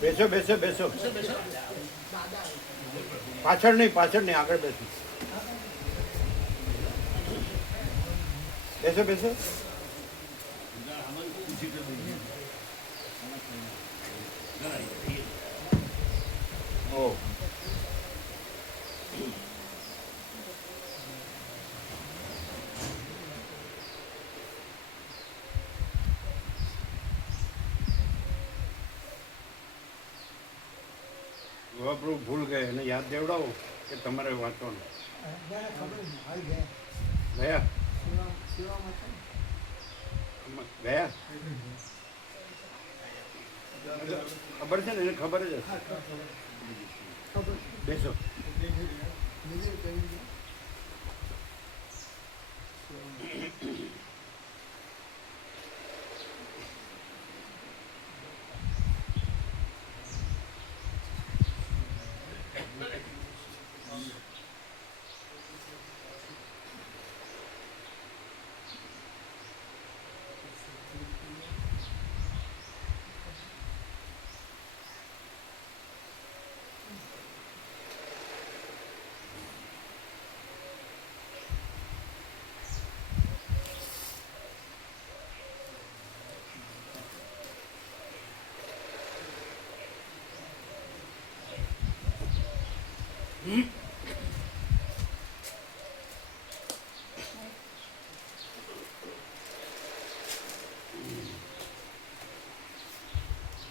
બેસો બેસો બેસો. પાછળ નહીં આગળ બેસો. બેસો બેસો. ઓ પ્રભુ ભૂલ ગયે એને યાદ દેવડાવો કે તમારે વાંચવાનું. ગયા ગયા ખબર છે ને એને ખબર જ હશે. બેસો.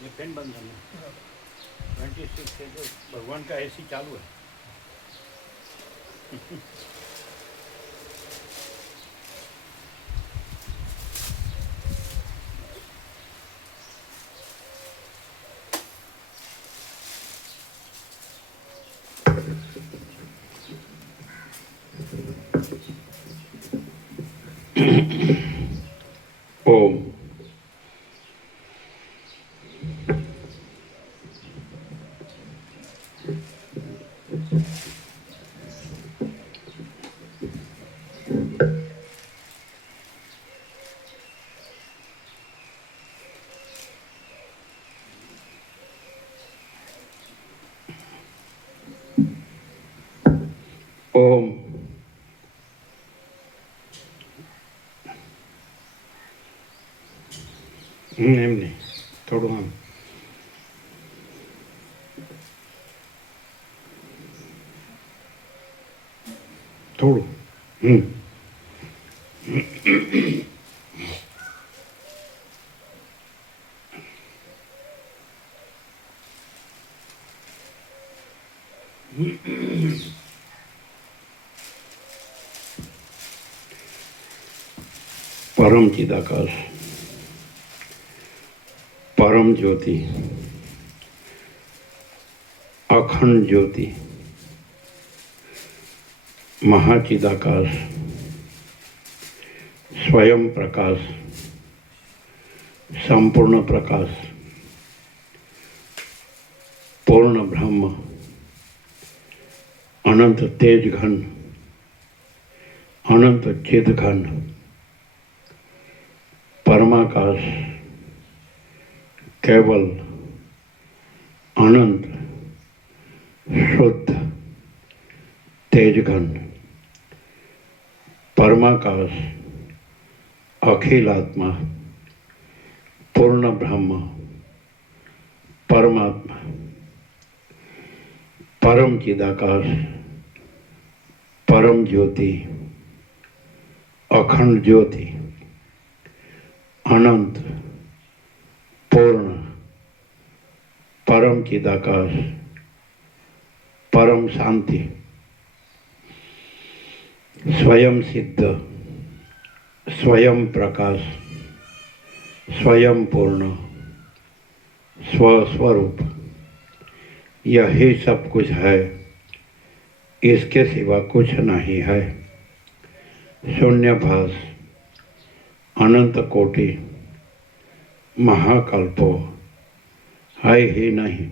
ये पेन बंद करना. 26 से जो भगवान का एसी चालू है. ओम. ओम. એમ નહીં થોડું આમ થોડું परम चिदाकाश परम ज्योति अखंड ज्योति महाचिदाकाश स्वयं प्रकाश संपूर्ण प्रकाश पूर्ण ब्रह्म अनंत तेज घन अनंत चिद घन परमाकाश केवल अनंत शुद्ध तेजघन परमाकाश अखिलात्मा पूर्ण ब्रह्म परमात्मा परम चिदाकाश परम ज्योति अखंड ज्योति अनंत पूर्ण परम चिदाकाश परम शांति स्वयं सिद्ध स्वयं प्रकाश स्वयं पूर्ण स्वस्वरूप यही सब कुछ है इसके सिवा कुछ नहीं है। शून्यभास अनंत कोटि महाकल्पो है ही नहीं।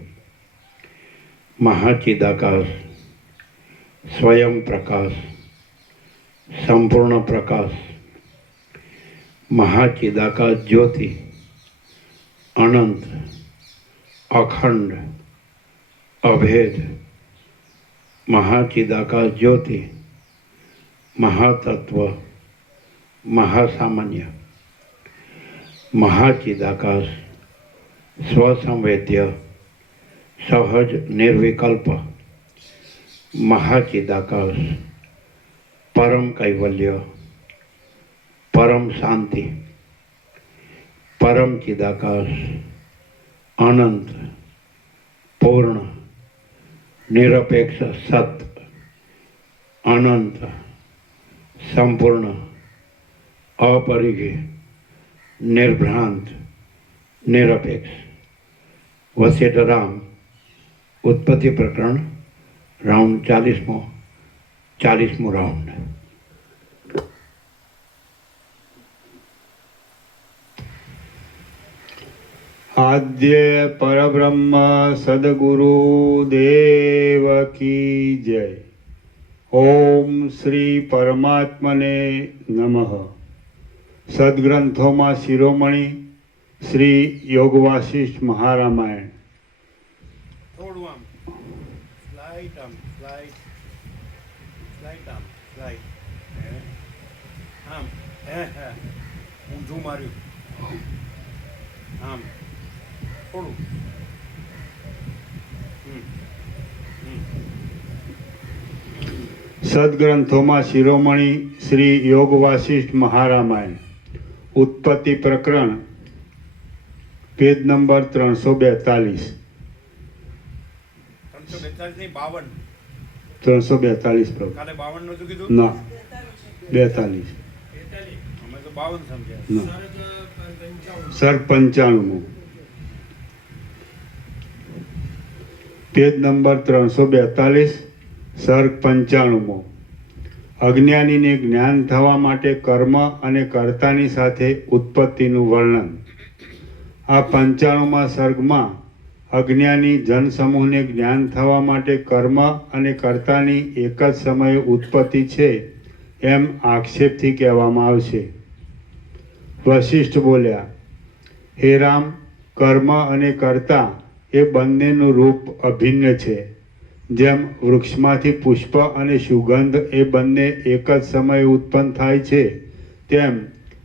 महाचिदाकाश स्वयं प्रकाश संपूर्ण प्रकाश महाचिदाकाश ज्योति अनंत अखंड अभेद महाचिदाकाश ज्योति महातत्व महासामान्य महाचिदाकाश स्वसंवेद्य सहज निर्विकल्प महाचिदाकाश परम कैवल्य परम शांति परम चिदाकाश अनंत पूर्ण निरपेक्ष सत्य अनंत संपूर्ण अपरिग्रह निर्भ्रांत निरपेक्ष। वशिष्ठराम उत्पत्ति प्रकरण राउंड 40मो राउंड। आद्य परब्रह्म सद्गुरु देव की जय। ओम श्री परमात्मने नमः। सद्ग्रंथों शिरोमणि श्री योग वासिष्ठ महारामायण। થોડું આમ સ્લાઇટ આમ સ્લાઇટ સ્લાઇટ આમ સ્લાઇટ આમ હે ઊંધું માર્યું આમ થોડું સદગ્રંથોમાં શિરોમણી શ્રી योग वासिष्ठ महारामायण उत्पत्ति प्रकरण पेज नंबर 342। 342 प्रभु કાલે 52 નતું કીધું ના 42 અમે તો 52 સમજ્યા ના સર 95 पेज नंबर 342 સર્ગ 95। અજ્ઞાનીને જ્ઞાન થવા માટે કર્મ અને કર્તાની સાથે ઉત્પત્તિનું વર્ણન। આ 95મા સર્ગમાં અજ્ઞાની જનસમૂહને જ્ઞાન થવા માટે કર્મ અને કર્તાની એક જ સમયે ઉત્પત્તિ છે એમ આક્ષેપથી કહેવામાં આવશે। વશિષ્ઠ બોલ્યા, હે રામ, કર્મ અને કર્તા એ બંનેનું રૂપ અભિન્ન છે। જેમ વૃક્ષમાંથી પુષ્પ અને સુગંધ એ બંને એક જ સમયે ઉત્પન્ન થાય છે, તેમ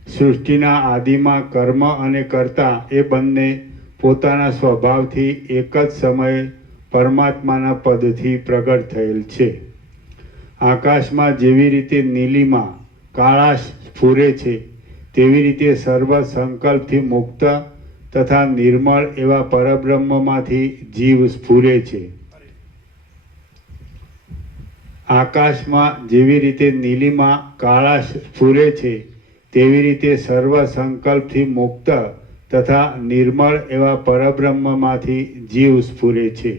સૃષ્ટિના આદિમાં કર્મ અને કર્તા એ બંને પોતાના સ્વભાવથી એક જ સમયે પરમાત્માના પદથી પ્રગટ થયેલ છે। આકાશમાં જેવી રીતે નીલિમા કાળાશ સ્ફુરે છે, તેવી રીતે સર્વ સંકલ્પથી મુક્ત તથા નિર્મળ એવા પરબ્રહ્મમાંથી જીવ સ્ફુરે છે। આકાશમાં જેવી રીતે નીલિમા કાળાશ સ્ફુરે છે, તેવી રીતે સર્વ સંકલ્પથી મુક્ત તથા નિર્મળ એવા પરબ્રહ્મમાંથી જીવ સ્ફુરે છે।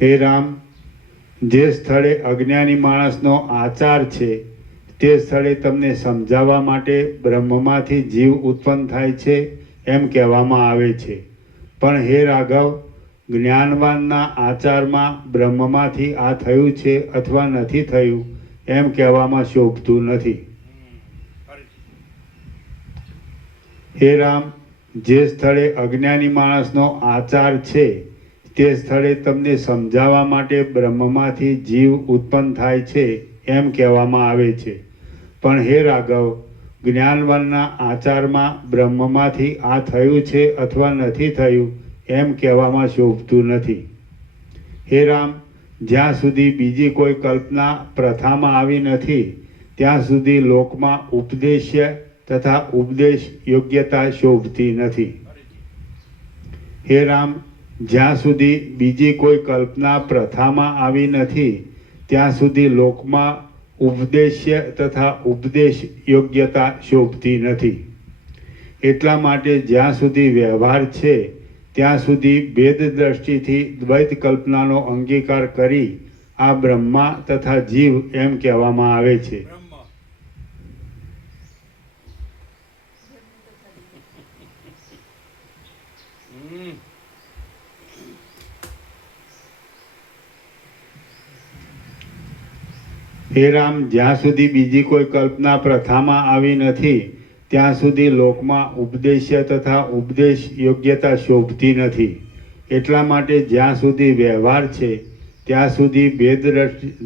હે રામ, જે સ્થળે અજ્ઞાની માણસનો આચાર છે તે સ્થળે તમને સમજાવવા માટે બ્રહ્મમાંથી જીવ ઉત્પન્ન થાય છે એમ કહેવામાં આવે છે। પણ હે રાઘવ, જ્ઞાનવાનના આચારમાં બ્રહ્મમાંથી આ થયું છે અથવા નથી થયું એમ કહેવામાં શોભતું નથી। હે રામ, જે સ્થળે અજ્ઞાની માણસનો આચાર છે તે સ્થળે તમને સમજાવવા માટે બ્રહ્મમાંથી જીવ ઉત્પન્ન થાય છે એમ કહેવામાં આવે છે। પણ હે રાઘવ, જ્ઞાનવાનના આચારમાં બ્રહ્મમાંથી આ થયું છે અથવા નથી થયું એમ કહેવામાં શોભતું નથી। હે રામ, જ્યાં સુધી બીજી કોઈ કલ્પના પ્રથામાં આવી નથી ત્યાં સુધી લોકમાં ઉપદેશ્ય તથા ઉપદેશ યોગ્યતા શોભતી નથી। હે રામ, જ્યાં સુધી બીજી કોઈ કલ્પના પ્રથામાં આવી નથી ત્યાં સુધી લોકમાં ઉપદેશ્ય તથા ઉપદેશ યોગ્યતા શોભતી નથી। એટલા માટે જ્યાં સુધી વ્યવહાર છે ત્યાં સુધી ભેદ દ્રષ્ટિથી દ્વૈત કલ્પનાનો અંગીકાર કરી આ બ્રહ્મા તથા જીવ એમ કહેવામાં આવે છે. બ્રહ્મ હે રામ, જ્યાં સુધી બીજી કોઈ કલ્પના પ્રથામાં આવી નથી ત્યાં સુધી લોકમાં ઉપદેશ્ય તથા ઉપદેશ યોગ્યતા શોભતી નથી. એટલા માટે જ્યાં સુધી વ્યવહાર છે ત્યાં સુધી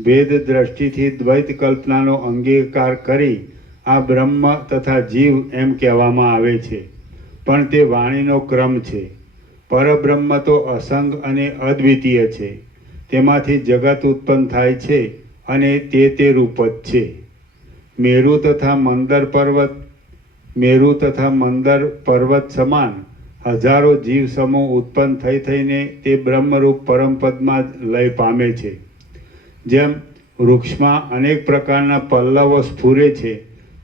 ભેદ દ્રષ્ટિથી દ્વૈત કલ્પનાનો અંગીકાર કરી આ બ્રહ્મ તથા જીવ એમ કહેવામાં આવે છે. પણ તે વાણીનો ક્રમ છે. પરબ્રહ્મ તો અસંગ અને અદ્વિતીય છે. તેમાંથી જગત ઉત્પન્ન થાય છે અને તે રૂપ જ છે. મેરુ તથા મંદર પર્વત સમાન હજારો જીવ સમૂહ ઉત્પન્ન થઈને તે બ્રહ્મરૂપ પરમપદમાં લય પામે છે. જેમ વૃક્ષમાં અનેક પ્રકારના પલ્લવો સ્ફુરે છે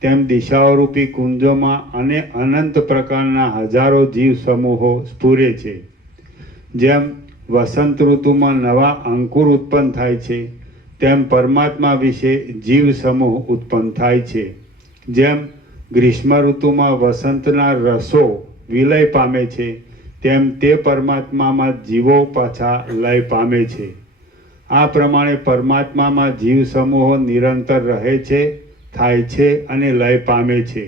તેમ દિશાઓરૂપી કુંજોમાં અને અનંત પ્રકારના હજારો જીવ સમૂહો સ્ફુરે છે. જેમ વસંત ઋતુમાં નવા અંકુર ઉત્પન્ન થાય છે તેમ પરમાત્મા વિશે જીવ સમૂહ ઉત્પન્ન થાય છે. જેમ ગ્રીષ્મ ઋતુમાં વસંતના રસો વિલય પામે છે તેમ તે પરમાત્મામાં જીવો પાછા લય પામે છે. આ પ્રમાણે પરમાત્મામાં જીવ સમૂહો નિરંતર રહે છે, થાય છે અને લય પામે છે.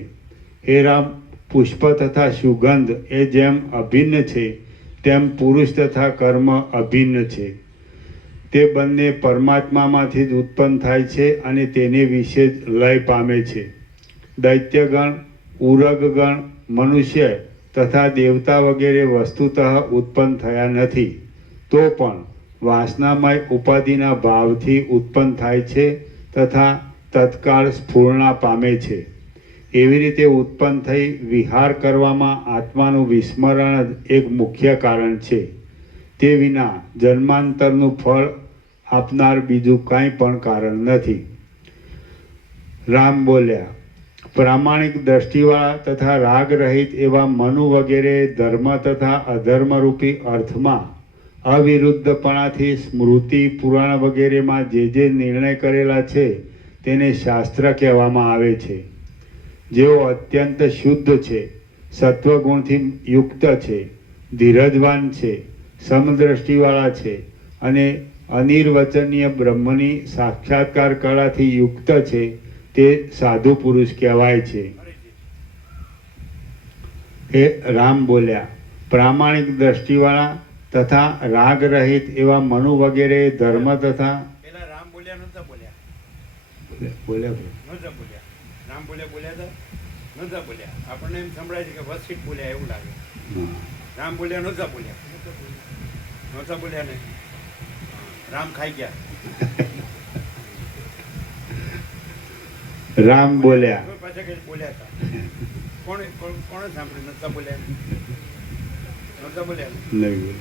હે રામ, પુષ્પ તથા સુગંધ એ જેમ અભિન્ન છે તેમ પુરુષ તથા કર્મ અભિન્ન છે. તે બંને પરમાત્મામાંથી જ ઉત્પન્ન થાય છે અને તેને વિશે જ લય પામે છે. દૈત્યગણ, ઉરગગણ, મનુષ્ય તથા દેવતા વગેરે વસ્તુતઃ ઉત્પન્ન થયા નથી, તો પણ વાસનામય ઉપાધિના ભાવથી ઉત્પન્ન થાય છે તથા તત્કાળ સ્ફૂર્ણા પામે છે. એવી રીતે ઉત્પન્ન થઈ વિહાર કરવામાં આત્માનું વિસ્મરણ જ એક મુખ્ય કારણ છે. તે વિના જન્માંતરનું ફળ આપનાર બીજું કાંઈ પણ કારણ નથી. રામ બોલ્યા, પ્રામાણિક દ્રષ્ટિવાળા તથા રાગ રહિત એવા મનુ વગેરે ધર્મ તથા અધર્મરૂપી અર્થમાં અવિરુદ્ધપણાથી સ્મૃતિ પુરાણ વગેરેમાં જે નિર્ણય કરેલા છે તેને શાસ્ત્ર કહેવામાં આવે છે. જેઓ અત્યંત શુદ્ધ છે, સત્વગુણથી યુક્ત છે, ધીરજવાન છે, સમદ્રષ્ટિવાળા છે અને અનિર્વચનીય બ્રહ્મની સાક્ષાત્કાર કળાથી યુક્ત છે તે સાધુ પુરુષ કહેવાય છે. એ રામ બોલ્યા, પ્રામાણિક દ્રષ્ટિવાળા તથા રાગ રહિત એવા મનુ વગેરે ધર્મ તથા પેલા રામ બોલ્યા નહોતા બોલ્યા બોલ્યા નહોતા બોલ્યા રામ બોલ્યા તો નહોતા બોલ્યા. આપણને એમ સંભળાય છે કે વસીટ બોલ્યા એવું લાગે. રામ બોલ્યા નહોતા બોલ્યા ને રામ ખાઈ ગયા. રામ બોલ્યા, પાછા કઈ બોલ્યા હતા. કોણે સાંભળ્યું? નહોતા બોલ્યા નહીં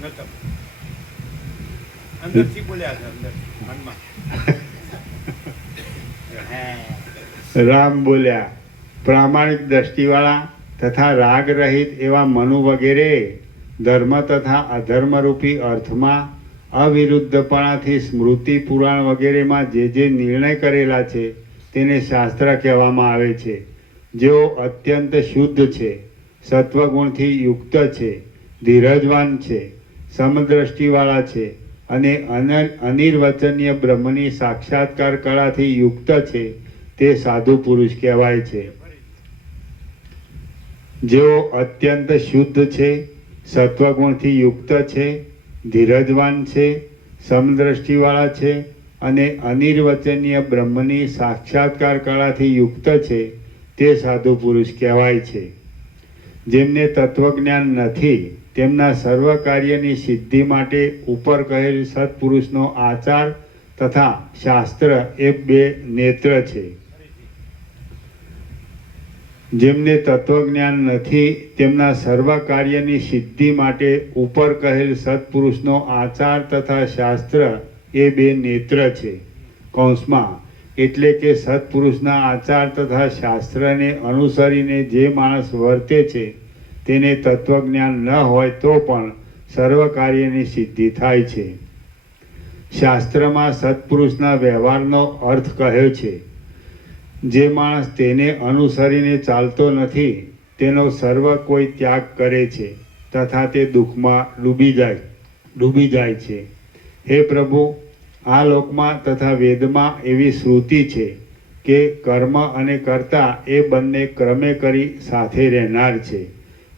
નહોતા અંદરથી બોલ્યા હતા, અંદર મનમાં. રામ બોલ્યા, પ્રામાણિક દ્રષ્ટિવાળા તથા રાગ રહિત એવા મનુ વગેરે ધર્મ તથા અધર્મરૂપી અર્થમાં અવિરુદ્ધપણાથી સ્મૃતિ પુરાણ વગેરેમાં જે નિર્ણય કરેલા છે તેને શાસ્ત્ર કહેવામાં આવે છે. જેઓ અત્યંત શુદ્ધ છે, સત્વગુણથી યુક્ત છે, ધીરજવાન છે, સમદ્રષ્ટિવાળા છે અને અનિર્વચનીય બ્રહ્મની સાક્ષાત્કાર કળાથી યુક્ત છે તે સાધુ પુરુષ કહેવાય છે. જેઓ અત્યંત શુદ્ધ છે, સત્વગુણથી યુક્ત છે, ધીરજવાન છે, સમદ્રષ્ટિવાળા છે અને અનિર્વચનીય બ્રહ્મની સાક્ષાત્કાર કળાથી યુક્ત છે તે સાધુ પુરુષ કહેવાય છે. જેમને તત્વજ્ઞાન નથી તેમના સર્વ કાર્યની સિદ્ધિ માટે ઉપર કહેલ સત્પુરુષનો આચાર તથા શાસ્ત્ર એ બે નેત્ર છે. જેમને તત્વજ્ઞાન નથી તેમના સર્વ કાર્યની સિદ્ધિ માટે ઉપર કહેલ સત્પુરુષનો આચાર તથા શાસ્ત્ર એ બે નેત્ર છે. કૌંસમાં એટલે કે સત્પુરુષના આચાર તથા શાસ્ત્રને અનુસરીને જે માણસ વર્તે છે તેને તત્વજ્ઞાન ન હોય તો પણ સર્વ કાર્યની સિદ્ધિ થાય છે. શાસ્ત્રમાં સત્પુરુષના વ્યવહારનો અર્થ કહ્યો છે. જે માણસ તેને અનુસરીને ચાલતો નથી તેનો સર્વ કોઈ ત્યાગ કરે છે તથા તે દુઃખમાં ડૂબી જાય છે. હે પ્રભુ, આ લોકમાં તથા વેદમાં એવી શ્રુતિ છે કે કર્મ અને કર્તા એ બંને ક્રમે કરી સાથે રહેનાર છે.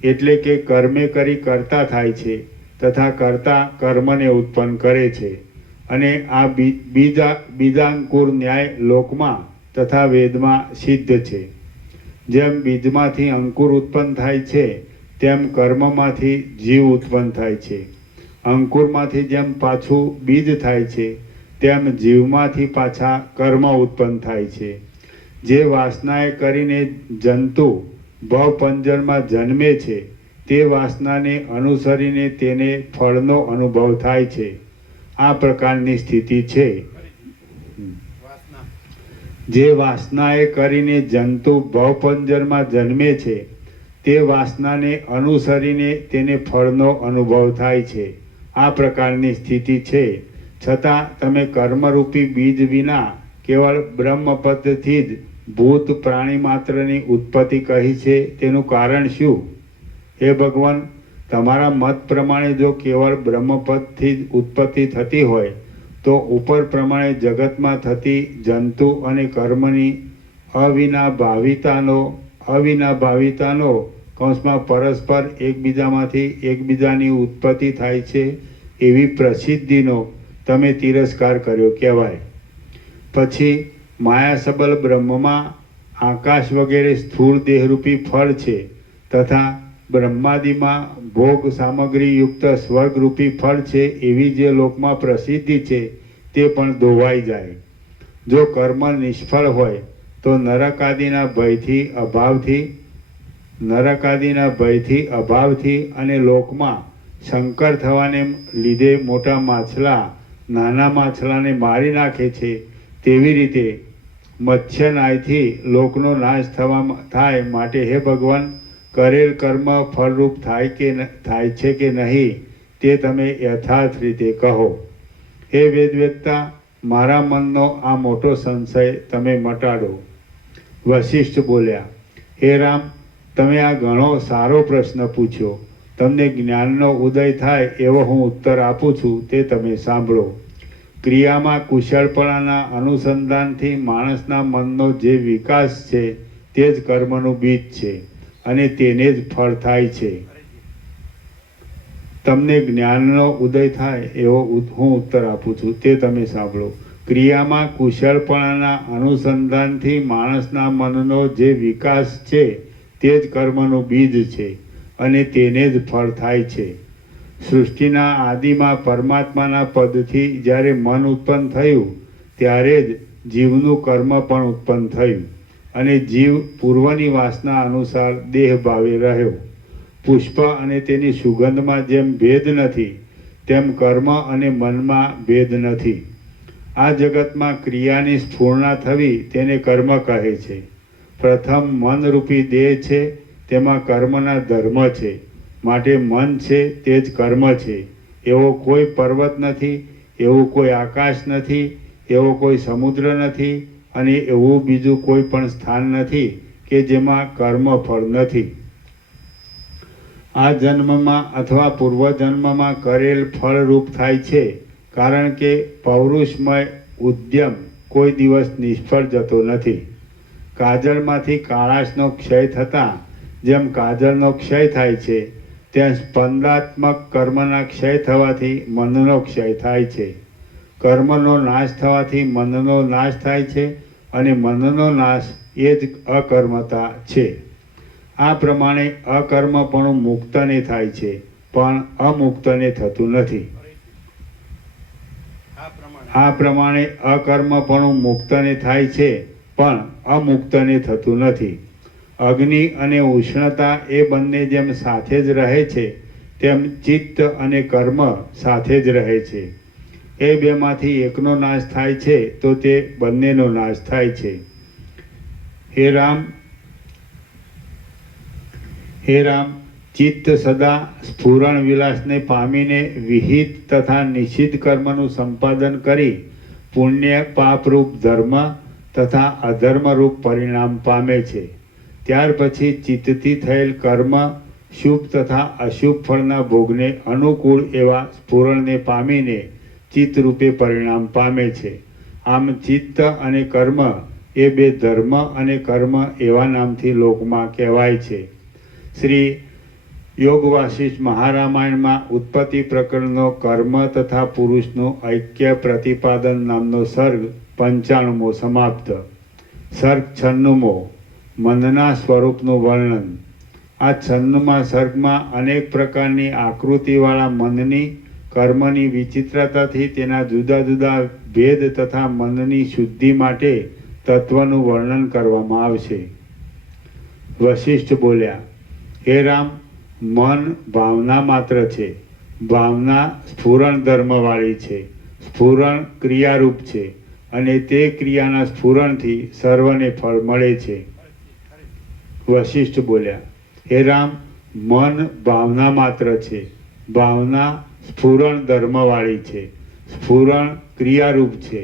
એટલે કે કર્મે કરી કર્તા થાય છે તથા કર્તા કર્મને ઉત્પન્ન કરે છે. અને આ બીજાંકુર ન્યાય લોકમાં તથા વેદમાં સિદ્ધ છે. જેમ બીજમાંથી અંકુર ઉત્પન્ન થાય છે તેમ કર્મમાંથી જીવ ઉત્પન્ન થાય છે. અંકુરમાંથી જેમ પાછું બીજ થાય છે તેમ જીવમાંથી પાછા કર્મ ઉત્પન્ન થાય છે. જે વાસનાએ કરીને જંતુ ભવપંજરમાં જન્મે છે તે વાસનાને અનુસરીને તેને ફળનો અનુભવ થાય છે. આ પ્રકારની સ્થિતિ છે. વાસના જે વાસનાએ કરીને જંતુ ભવપંજરમાં જન્મે છે તે વાસનાને અનુસરીને તેને ફળનો અનુભવ થાય છે. આ પ્રકારની સ્થિતિ છે. છતાં તમે કર્મરૂપી બીજ વિના કેવળ બ્રહ્મપદથી જ ભૂત પ્રાણી માત્રની ઉત્પત્તિ કહી છે. તેનું કારણ શું? હે ભગવાન, તમારા મત પ્રમાણે જો કેવળ બ્રહ્મપદથી જ ઉત્પત્તિ થતી હોય તો ઉપર પ્રમાણે જગતમાં થતી જંતુ અને કર્મની અવિનાભાવિતાનો કૌંસમાં પરસ્પર એકબીજામાંથી એકબીજાની ઉત્પત્તિ થાય છે એવી પ્રસિદ્ધિનો તમે તિરસ્કાર કર્યો કહેવાય. પછી માયાસબલ બ્રહ્મમાં આકાશ વગેરે સ્થૂળ દેહરૂપી ફળ છે તથા બ્રહ્માદિમાં ભોગ સામગ્રી યુક્ત સ્વર્ગરૂપી ફળ છે એવી જે લોકમાં પ્રસિદ્ધિ છે તે પણ ધોવાઈ જાય. જો કર્મ નિષ્ફળ હોય તો નરકાદિના ભયથી અભાવથી અને લોકમાં સંકર થવાને લીધે મોટા માછલા નાના માછલાને મારી નાખે છે તેવી રીતે મત્સ્યનાયથી લોકનો નાશ થાય. માટે હે ભગવાન, કરેલ કર્મ ફળરૂપ થાય છે કે નહીં તે તમે યથાર્થ રીતે કહો. હે વેદવેત્તા, મારા મનનો આ મોટો સંશય તમે મટાડો. વશિષ્ઠ બોલ્યા, હે રામ, તમે આ ઘણો સારો પ્રશ્ન પૂછ્યો. તમને જ્ઞાનનો ઉદય થાય એવો હું ઉત્તર આપું છું, તે તમે સાંભળો. ક્રિયામાં કુશળપણાના અનુસંધાનથી માણસના મનનો જે વિકાસ છે તે જ કર્મનું બીજ છે અને તેને જ ફળ થાય છે. તમને જ્ઞાનનો ઉદય થાય એવો હું ઉત્તર આપું છું, તે તમે સાંભળો. ક્રિયામાં કુશળપણાના અનુસંધાનથી માણસના મનનો જે વિકાસ છે તે જ કર્મનું બીજ છે અને તેને જ ફળ થાય છે. સૃષ્ટિના આદિમાં પરમાત્માના પદથી જ્યારે મન ઉત્પન્ન થયું ત્યારે જ જીવનું કર્મ પણ ઉત્પન્ન થયું અને જીવ પૂર્વની વાસના અનુસાર દેહ ભાવે રહ્યો. પુષ્પ અને તેની સુગંધમાં જેમ ભેદ નથી તેમ કર્મ અને મનમાં ભેદ નથી. આ જગતમાં ક્રિયાની સ્ફૂર્ણા થવી તેને કર્મ કહે છે. પ્રથમ મનરૂપી દેહ છે, તેમાં કર્મના ધર્મ છે. માટે મન છે તે જ કર્મ છે. એવો કોઈ પર્વત નથી, એવું કોઈ આકાશ નથી, એવો કોઈ સમુદ્ર નથી અને એવું બીજું કોઈ પણ સ્થાન નથી કે જેમાં કર્મ ફળ નથી. આ જન્મમાં અથવા પૂર્વજન્મમાં કરેલ ફળરૂપ થાય છે. કારણ કે પૌરુષમય ઉદ્યમ કોઈ દિવસ નિષ્ફળ જતો નથી. કાજળમાંથી કાળાશનો ક્ષય થતાં જેમ કાજળનો ક્ષય થાય છે તેમ સ્પંદાત્મક કર્મના ક્ષય થવાથી મનનો ક્ષય થાય છે. કર્મનો નાશ થવાથી મનનો નાશ થાય છે અને મનનો નાશ એ જ અકર્મતા છે. આ પ્રમાણે અકર્મપણું મુક્તને થાય છે પણ અમુક્તને થતું નથી. આ પ્રમાણે અકર્મપણું મુક્તને થાય છે પણ અમુક્તને થતું નથી. અગ્નિ અને ઉષ્ણતા એ બંને જેમ સાથે જ રહે છે તેમ ચિત્ત અને કર્મ સાથે જ રહે છે. એ બેમાંથી એકનો નાશ થાય છે તો તે બંનેનો નાશ થાય છે. હે રામ, ચિત્ત સદા સ્ફુરણ વિલાસને પામીને વિહિત તથા નિષિદ્ધ કર્મનું સંપાદન કરી પુણ્ય પાપરૂપ ધર્મ તથા અધર્મરૂપ પરિણામ પામે છે. ત્યાર પછી ચિત્તથી થયેલ કર્મ શુભ તથા અશુભ ફળના ભોગને અનુકૂળ એવા સ્ફુરણને પામીને ચિત્તરૂપે પરિણામ પામે છે. આમ ચિત્ત અને કર્મ એ બે ધર્મ અને કર્મ એવા નામથી લોકમાં કહેવાય છે. શ્રી યોગ વાસિષ્ઠ મહારામાયણમાં ઉત્પત્તિ પ્રકરણનો કર્મ તથા પુરુષનું ઐક્ય પ્રતિપાદન નામનો સર્ગ 95મો સમાપ્ત. સર્ગ 96મો મનના સ્વરૂપનું વર્ણન. આ 96મા સર્ગમાં અનેક પ્રકારની આકૃતિવાળા મનની કર્મની વિચિત્રતાથી તેના જુદા જુદા ભેદ તથા મનની શુદ્ધિ માટે તત્વનું વર્ણન કરવામાં આવશે. વશિષ્ઠ બોલ્યા, હે રામ, મન ભાવના માત્ર છે. ભાવના સ્ફુરણ ધર્મવાળી છે. સ્ફુરણ ક્રિયારૂપ છે અને તે ક્રિયાના સ્ફુરણથી સર્વને ફળ મળે છે. વશિષ્ઠ બોલ્યા, હે રામ, મન ભાવના માત્ર છે. ભાવના સ્ફુરણ ધર્મવાળી છે. સ્ફુરણ ક્રિયારૂપ છે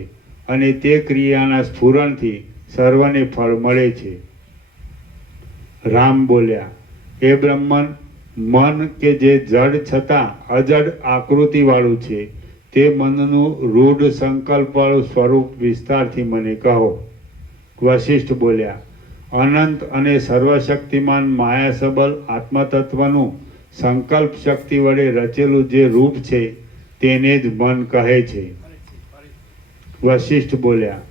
અને તે ક્રિયાના સ્ફુરણથી સર્વને ફળ મળે છે. રામ બોલ્યા, હે બ્રહ્મન, મન કે જે જડ છતાં અજડ આકૃતિવાળું છે તે મનનું રૂઢ સંકલ્પવાળું સ્વરૂપ વિસ્તારથી મને કહો. વશિષ્ઠ બોલ્યા, અનંત અને સર્વશક્તિમાન માયાસબલ આત્મતત્વનું સંકલ્પ શક્તિ વડે રચેલું જે રૂપ છે તેને જ મન કહે છે. વશિષ્ઠ બોલ્યા,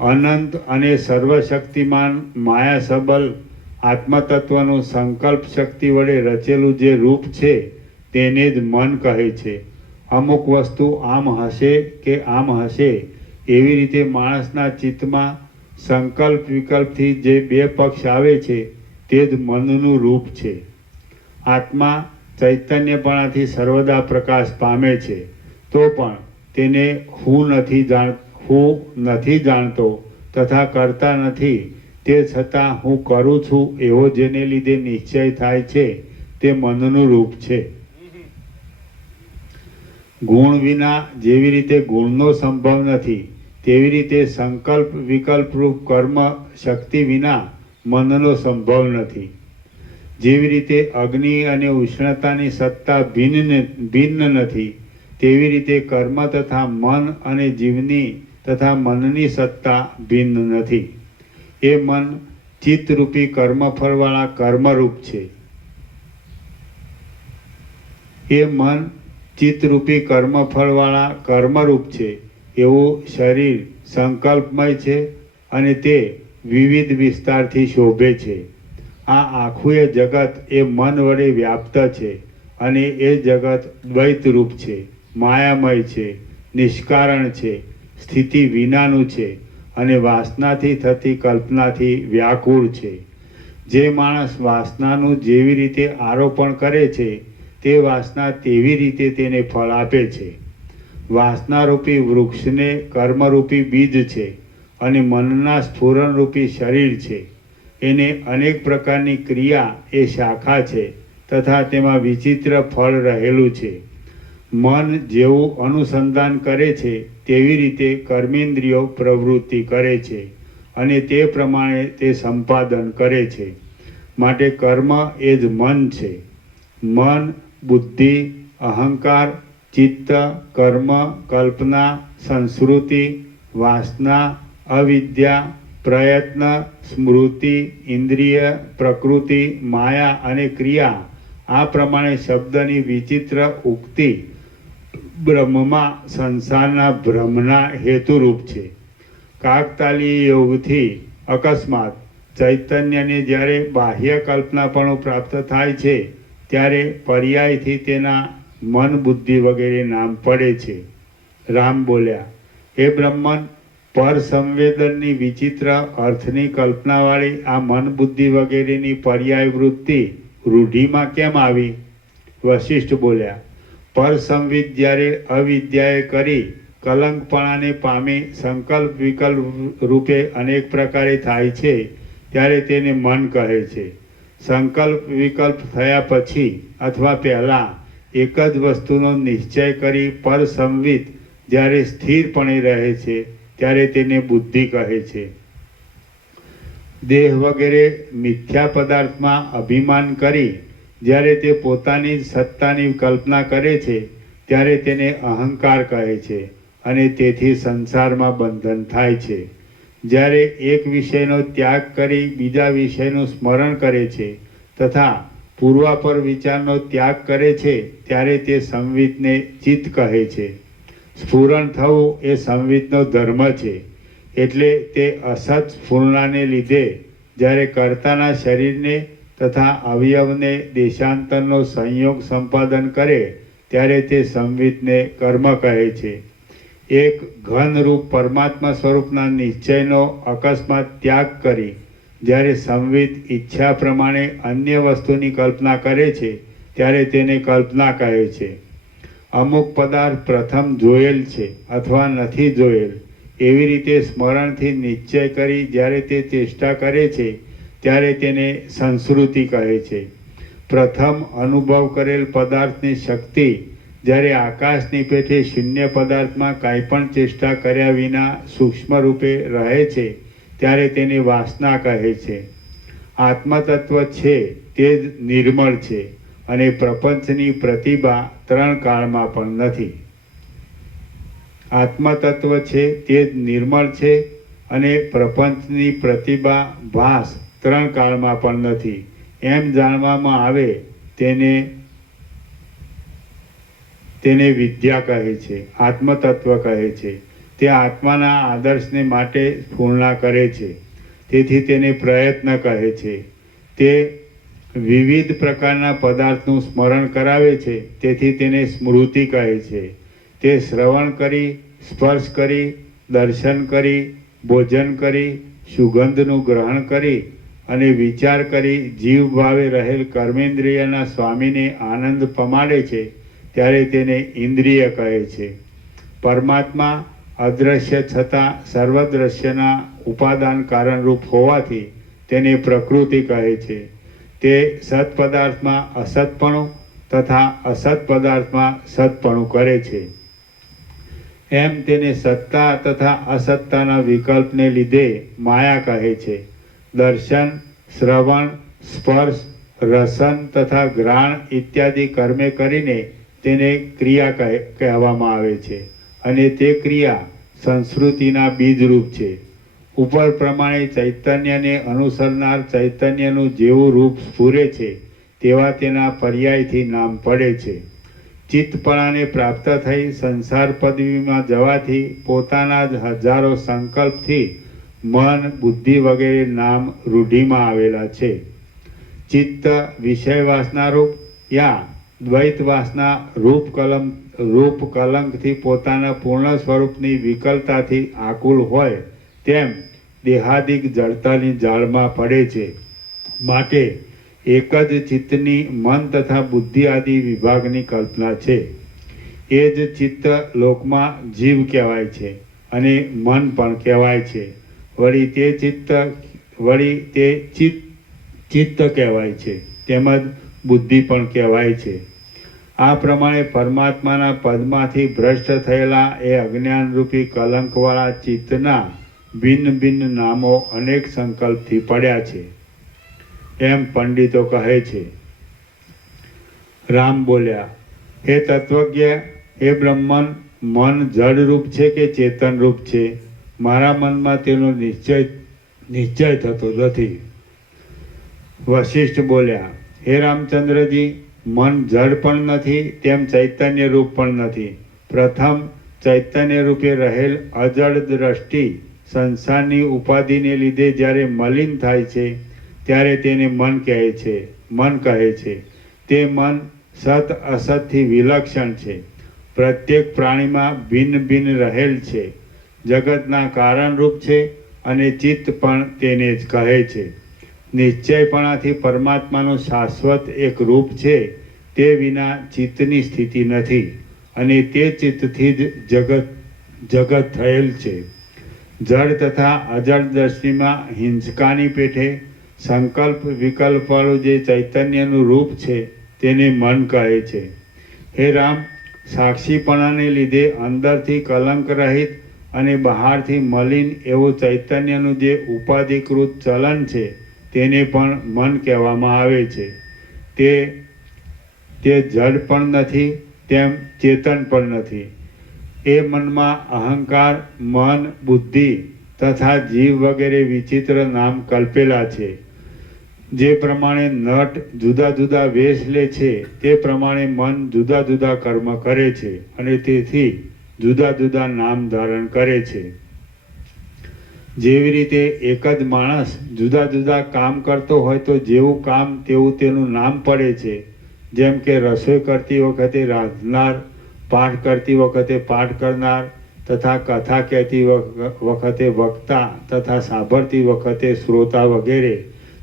અનંત અને સર્વશક્તિમાન માયાસબલ આત્મતત્વનું સંકલ્પ શક્તિ વડે રચેલું જે રૂપ છે તેને જ મન કહે છે. અમુક વસ્તુ આમ હશે કે આમ હશે એવી રીતે માણસના ચિત્તમાં સંકલ્પ વિકલ્પથી જે બે પક્ષ આવે છે તે જ મનનું રૂપ છે. આત્મા ચૈતન્યપણાથી સર્વદા પ્રકાશ પામે છે તો પણ તેને હું નથી જાણતો તથા કરતા નથી, તે છતાં હું કરું છું એવો જેને લીધે નિશ્ચય થાય છે તે મનનું રૂપ છે. ગુણ વિના જેવી રીતે ગુણનો સંભવ નથી તેવી રીતે સંકલ્પ વિકલ્પરૂપ કર્મ શક્તિ વિના મનનો સંભવ નથી. જેવી રીતે અગ્નિ અને ઉષ્ણતાની સત્તા ભિન્ન નથી તેવી રીતે કર્મ તથા મન અને જીવની તથા મનની સત્તા ભિન્ન નથી. એ મન ચિત્તરૂપી કર્મફળવાળા કર્મરૂપ છે. એ મન ચિત્તરૂપી કર્મફળવાળા કર્મરૂપ છે. એવું શરીર સંકલ્પમય છે અને તે વિવિધ વિસ્તારથી શોભે છે. આ આખું એ જગત એ મન વડે વ્યાપ્ત છે અને એ જગત દ્વૈતરૂપ છે, માયામય છે, નિષ્કારણ છે, સ્થિતિ વિનાનું છે અને વાસનાથી થતી કલ્પનાથી વ્યાકુળ છે. જે માણસ વાસનાનું જેવી રીતે આરોપણ કરે છે તે વાસના તેવી રીતે તેને ફળ આપે છે. વાસનારૂપી વૃક્ષને કર્મરૂપી બીજ છે અને મનના સ્ફુરણરૂપી શરીર છે. એને અનેક પ્રકારની ક્રિયા એ શાખા છે તથા તેમાં વિચિત્ર ફળ રહેલું છે. મન જેવું અનુસંધાન કરે છે તેવી રીતે કર્મેન્દ્રિયો પ્રવૃત્તિ કરે છે અને તે પ્રમાણે તે સંપાદન કરે છે. માટે કર્મ એ જ મન છે. મન, બુદ્ધિ, અહંકાર, ચિત્ત, કર્મ, કલ્પના, સંસ્કૃતિ, વાસના, અવિદ્યા, પ્રયત્ન, સ્મૃતિ, ઇન્દ્રિય, પ્રકૃતિ, માયા અને ક્રિયા આ પ્રમાણે શબ્દની વિચિત્ર ઉક્તિ બ્રહ્મમાં સંસારના ભ્રમના હેતુરૂપ છે. કાકતાલીય યોગથી અકસ્માત ચૈતન્યને જ્યારે બાહ્ય કલ્પનાપણું પ્રાપ્ત થાય છે ત્યારે પર્યાયથી તેના મન, બુદ્ધિ વગેરે નામ પડે છે. રામ બોલ્યા, હે બ્રહ્મન, પર સંવેદનની વિચિત્ર અર્થની કલ્પનાવાળી આ મન, બુદ્ધિ વગેરેની પર્યાય વૃત્તિ રૂઢિમાં કેમ આવી? વશિષ્ઠ બોલ્યા, પર સંવિદ જ્યારે અવિદ્યાએ કરી કલંકપણાને પામી સંકલ્પ વિકલ્પ રૂપે અનેક પ્રકારે થાય છે ત્યારે તેને મન કહે છે. સંકલ્પ વિકલ્પ થયા પછી અથવા પહેલાં એક જ વસ્તુનો નિશ્ચય કરી પર સંવિત જ્યારે સ્થિરપણે રહે છે ત્યારે તેને બુદ્ધિ કહે છે. દેહ વગેરે મિથ્યા પદાર્થમાં અભિમાન કરી જ્યારે તે પોતાની સત્તાની કલ્પના કરે છે ત્યારે તેને અહંકાર કહે છે અને તેથી સંસારમાં બંધન થાય છે. જ્યારે એક વિષયનો ત્યાગ કરી બીજા વિષયનું સ્મરણ કરે છે તથા પૂર્વાપર વિચારનો ત્યાગ કરે છે ત્યારે તે સંવિતને ચિત્ત કહે છે. સ્ફુરણ થવું એ સંવિતનો ધર્મ છે. એટલે તે અસત સ્ફૂર્ણાને લીધે જ્યારે કર્તાના શરીરને તથા અવયવને દેશાંતરનો સંયોગ સંપાદન કરે ત્યારે તે સંવિતને કર્મ કહે છે. એક ઘનરૂપ પરમાત્મા સ્વરૂપના નિશ્ચયનો અકસ્માત ત્યાગ કરી જ્યારે સંવિત ઈચ્છા પ્રમાણે અન્ય વસ્તુની કલ્પના કરે છે ત્યારે તેને કલ્પના કહે છે. અમુક પદાર્થ પ્રથમ જોયેલ છે અથવા નથી જોયેલ એવી રીતે સ્મરણથી નિશ્ચય કરી જ્યારે તે ચેષ્ટા કરે છે ત્યારે તેને સંસ્કૃતિ કહે છે. પ્રથમ અનુભવ કરેલ પદાર્થની શક્તિ જ્યારે આકાશની પેઠે શૂન્ય પદાર્થમાં કાંઈ પણ ચેષ્ટા કર્યા વિના સૂક્ષ્મ રૂપે રહે છે ત્યારે તેને વાસના કહે છે. આત્મતત્વ છે તે જ નિર્મળ છે અને પ્રપંચની પ્રતિભા 3 કાળમાં પણ નથી. આત્મતત્વ છે તે જ નિર્મળ છે અને પ્રપંચની પ્રતિભા ભાસ 3 કાળમાં પણ નથી એમ જાણવામાં આવે તેને વિદ્યા કહે છે, આત્મતત્વ કહે છે. તે આત્માના આદર્શને માટે સ્ફૂર્ણા કરે છે તેથી તેને પ્રયત્ન કહે છે. તે વિવિધ પ્રકારના પદાર્થનું સ્મરણ કરાવે છે તેથી તેને સ્મૃતિ કહે છે. તે શ્રવણ કરી, સ્પર્શ કરી, દર્શન કરી, ભોજન કરી, સુગંધનું ગ્રહણ કરી અને વિચાર કરી જીવ ભાવે રહેલ કર્મેન્દ્રિયના સ્વામીને આનંદ પમાડે છે ત્યારે તેને ઇન્દ્રિય કહે છે. પરમાત્મા અદૃશ્ય છતાં સર્વદ્રશ્યના ઉપાદાન કારણરૂપ હોવાથી તેને પ્રકૃતિ કહે છે. તે સત પદાર્થમાં અસતપણું તથા અસત પદાર્થમાં સતપણું કરે છે. એમ તેને સત્તા તથા અસત્તાના વિકલ્પને લીધે માયા કહે છે. દર્શન, શ્રવણ, સ્પર્શ, રસન તથા ઘ્રાણ ઇત્યાદિ કર્મે કરીને તેને ક્રિયા કહેવામાં આવે છે અને તે ક્રિયા સંસ્કૃતિના બીજરૂપ છે. ઉપર પ્રમાણે ચૈતન્યને અનુસરનાર ચૈતન્યનું જેવું રૂપ સ્ફુરે છે તેવા તેના પર્યાયથી નામ પડે છે. ચિત્તપણાને પ્રાપ્ત થઈ સંસાર પદવીમાં જવાથી પોતાના જ હજારો સંકલ્પથી મન, બુદ્ધિ વગેરે નામ રૂઢિમાં આવેલા છે. ચિત્ત વિષય વાસનારૂપ યા દ્વૈત વાસના રૂપ કલંકથી પોતાના પૂર્ણ સ્વરૂપની વિકલતાથી આકુલ હોય તેમ દેહાદિક જડતાની જાળમાં પડે છે. માટે એક જ ચિત્તની મન તથા બુદ્ધિ આદિ વિભાગની કલ્પના છે. એ જ ચિત્ત લોકમાં જીવ કહેવાય છે અને મન પણ કહેવાય છે. વળી તે ચિત્ત કહેવાય છે તેમજ બુદ્ધિ પણ કહેવાય છે. આ પ્રમાણે પરમાત્માના પદમાંથી ભ્રષ્ટ થયેલા એ અજ્ઞાનરૂપી કલંકવાળા ચિત્તના ભિન્ન ભિન્ન નામો અનેક સંકલ્પથી પડ્યા છે એમ પંડિતો કહે છે. રામ બોલ્યા, હે તત્વજ્ઞ, હે બ્રહ્મન, મન જડરૂપ છે કે ચેતનરૂપ છે? મારા મનમાં તેનો નિશ્ચય થતો નથી. વશિષ્ઠ બોલ્યા, હે રામચંદ્રજી, મન જડ પણ નથી તેમ ચૈતન્ય રૂપ પણ નથી. પ્રથમ ચૈતન્ય રૂપે રહેલ અજડ દ્રષ્ટિ સંસારની ઉપાધિને લીધે જ્યારે મલિન થાય છે ત્યારે તેને મન કહે છે. તે મન સત અસતથી વિલક્ષણ છે. પ્રત્યેક પ્રાણીમાં ભિન્ન ભિન્ન રહેલ છે. જગતના કારણરૂપ છે અને ચિત્ત પણ તેને જ કહે છે. નિશ્ચયપણાથી પરમાત્માનું શાશ્વત એક રૂપ છે તે વિના ચિત્તની સ્થિતિ નથી અને તે ચિત્તથી જ જગત થયેલ છે. જડ તથા અજડ દ્રષ્ટિમાં હિંચકાની પેઠે સંકલ્પ વિકલ્પવાળું જે ચૈતન્યનું રૂપ છે તેને મન કહે છે. હે રામ, સાક્ષીપણાને લીધે અંદરથી કલંક રહિત અને બહારથી મલિન એવું ચૈતન્યનું જે ઉપાધિકૃત ચલન છે તેને પણ મન કહેવામાં આવે છે. તે જડ પણ નથી, તેમ ચેતન પણ નથી. એ મનમાં અહંકાર, મન, બુદ્ધિ તથા જીવ વગેરે વિચિત્ર નામ કલ્પેલા છે. જે પ્રમાણે નટ જુદા જુદા વેશ લે છે તે પ્રમાણે મન જુદા જુદા કર્મ કરે છે અને તેથી જુદા જુદા નામ ધારણ કરે છે. જેવી રીતે એક જ માણસ જુદા જુદા કામ કરતો હોય તો જેવું કામ તેવું તેનું નામ પડે છે. જેમ કે રસોઈ કરતી વખતે રાંધનાર, પાઠ કરતી વખતે પાઠ કરનાર તથા કથા કહેતી વખતે વક્તા તથા સાંભળતી વખતે શ્રોતા વગેરે,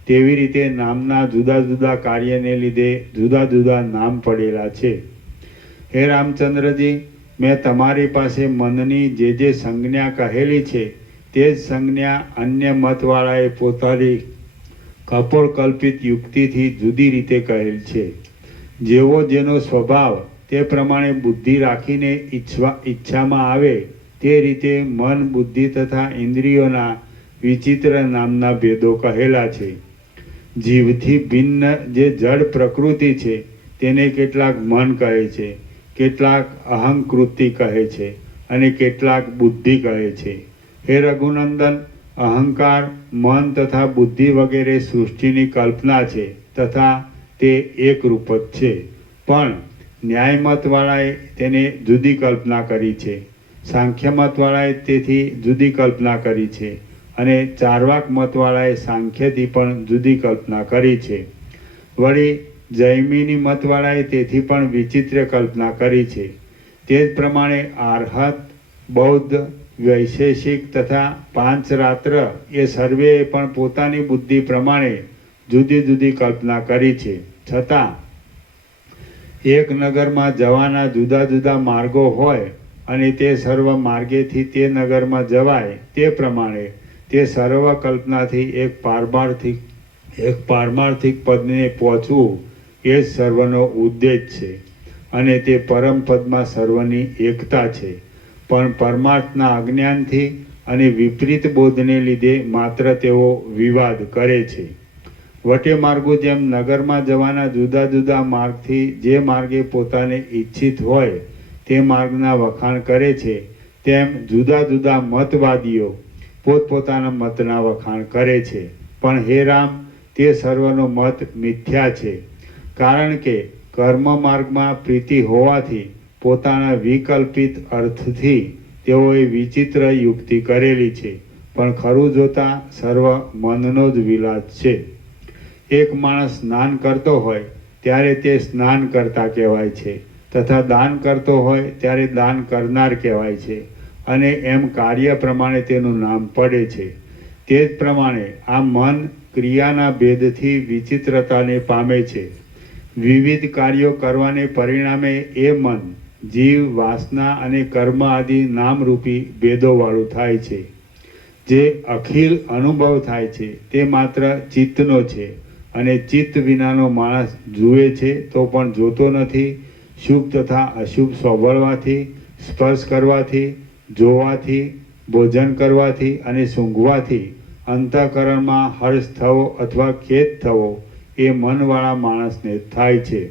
તેવી રીતે નામના જુદા જુદા કાર્યને લીધે જુદા જુદા નામ પડેલા છે. હે રામચંદ્રજી, મેં તમારી પાસે મનની જે સંજ્ઞા કહેલી છે તે જ સંજ્ઞા અન્ય મતવાળાએ પોતાની કપોળકલ્પિત યુક્તિથી જુદી રીતે કહેલ છે. જેવો જેનો સ્વભાવ તે પ્રમાણે બુદ્ધિ રાખીને ઈચ્છામાં આવે તે રીતે મન, બુદ્ધિ તથા ઇન્દ્રિયોના વિચિત્ર નામના ભેદો કહેલા છે. જીવથી ભિન્ન જે જડ પ્રકૃતિ છે તેને કેટલાક મન કહે છે, કેટલાક અહંકૃતિ કહે છે અને કેટલાક બુદ્ધિ કહે છે. હે રઘુનંદન, અહંકાર, મન તથા બુદ્ધિ વગેરે સૃષ્ટિની કલ્પના છે તથા તે એકરૂપ જ છે. પણ ન્યાયમતવાળાએ તેને જુદી કલ્પના કરી છે, સાંખ્યમતવાળાએ તેથી જુદી કલ્પના કરી છે અને ચાર્વાક મતવાળાએ સાંખ્યથી પણ જુદી કલ્પના કરી છે. વળી જૈમિની મતવાળાએ તેથી પણ વિચિત્ર કલ્પના કરી છે. તે જ પ્રમાણે આર્હત, બૌદ્ધ, વૈશેષિક તથા પાંચરાત્ર એ સર્વેએ પણ પોતાની બુદ્ધિ પ્રમાણે જુદી જુદી કલ્પના કરી છે. છતાં એક નગરમાં જવાના જુદા જુદા માર્ગો હોય અને તે સર્વ માર્ગેથી તે નગરમાં જવાય તે પ્રમાણે તે સર્વ કલ્પનાથી એક પારમાર્થિક પદને પહોંચવું એ જ સર્વનો ઉદ્દેશ છે અને તે પરમ પદમાં સર્વની એકતા છે. પણ પરમાર્થના અજ્ઞાનથી અને વિપરીત બોધને લીધે માત્ર તેઓ વિવાદ કરે છે. વટે માર્ગો જેમ નગરમાં જવાના જુદા જુદા માર્ગથી જે માર્ગે પોતાને ઈચ્છિત હોય તે માર્ગના વખાણ કરે છે, તેમ જુદા જુદા મતવાદીઓ પોતપોતાના મતના વખાણ કરે છે. પણ હે રામ, તે સર્વનો મત મિથ્યા છે. કારણ કે કર્મ માર્ગમાં પ્રીતિ હોવાથી પોતાના વિકલ્પિત અર્થથી તેઓએ વિચિત્ર યુક્તિ કરેલી છે. પણ ખરું જોતા સર્વ મનનો જ વિલાસ છે. એક માણસ સ્નાન કરતો હોય ત્યારે તે સ્નાન કરતા કહેવાય છે તથા દાન કરતો હોય ત્યારે દાન કરનાર કહેવાય છે અને એમ કાર્ય પ્રમાણે તેનું નામ પડે છે. તે જ પ્રમાણે આ મન ક્રિયાના ભેદથી વિચિત્રતાને પામે છે. વિવિધ કાર્યો કરવાને પરિણામે એ મન જીવ, વાસના અને કર્મ આદિ નામરૂપી ભેદોવાળું થાય છે. જે અખિલ અનુભવ થાય છે તે માત્ર ચિત્તનો છે અને ચિત્ત વિનાનો માણસ જુએ છે તો પણ જોતો નથી. શુભ તથા અશુભ સાંભળવાથી, સ્પર્શ કરવાથી, જોવાથી, ભોજન કરવાથી અને સૂંઘવાથી અંતઃકરણમાં હર્ષ થવો અથવા ખેદ થવો એ મનવાળા માણસને થાય છે.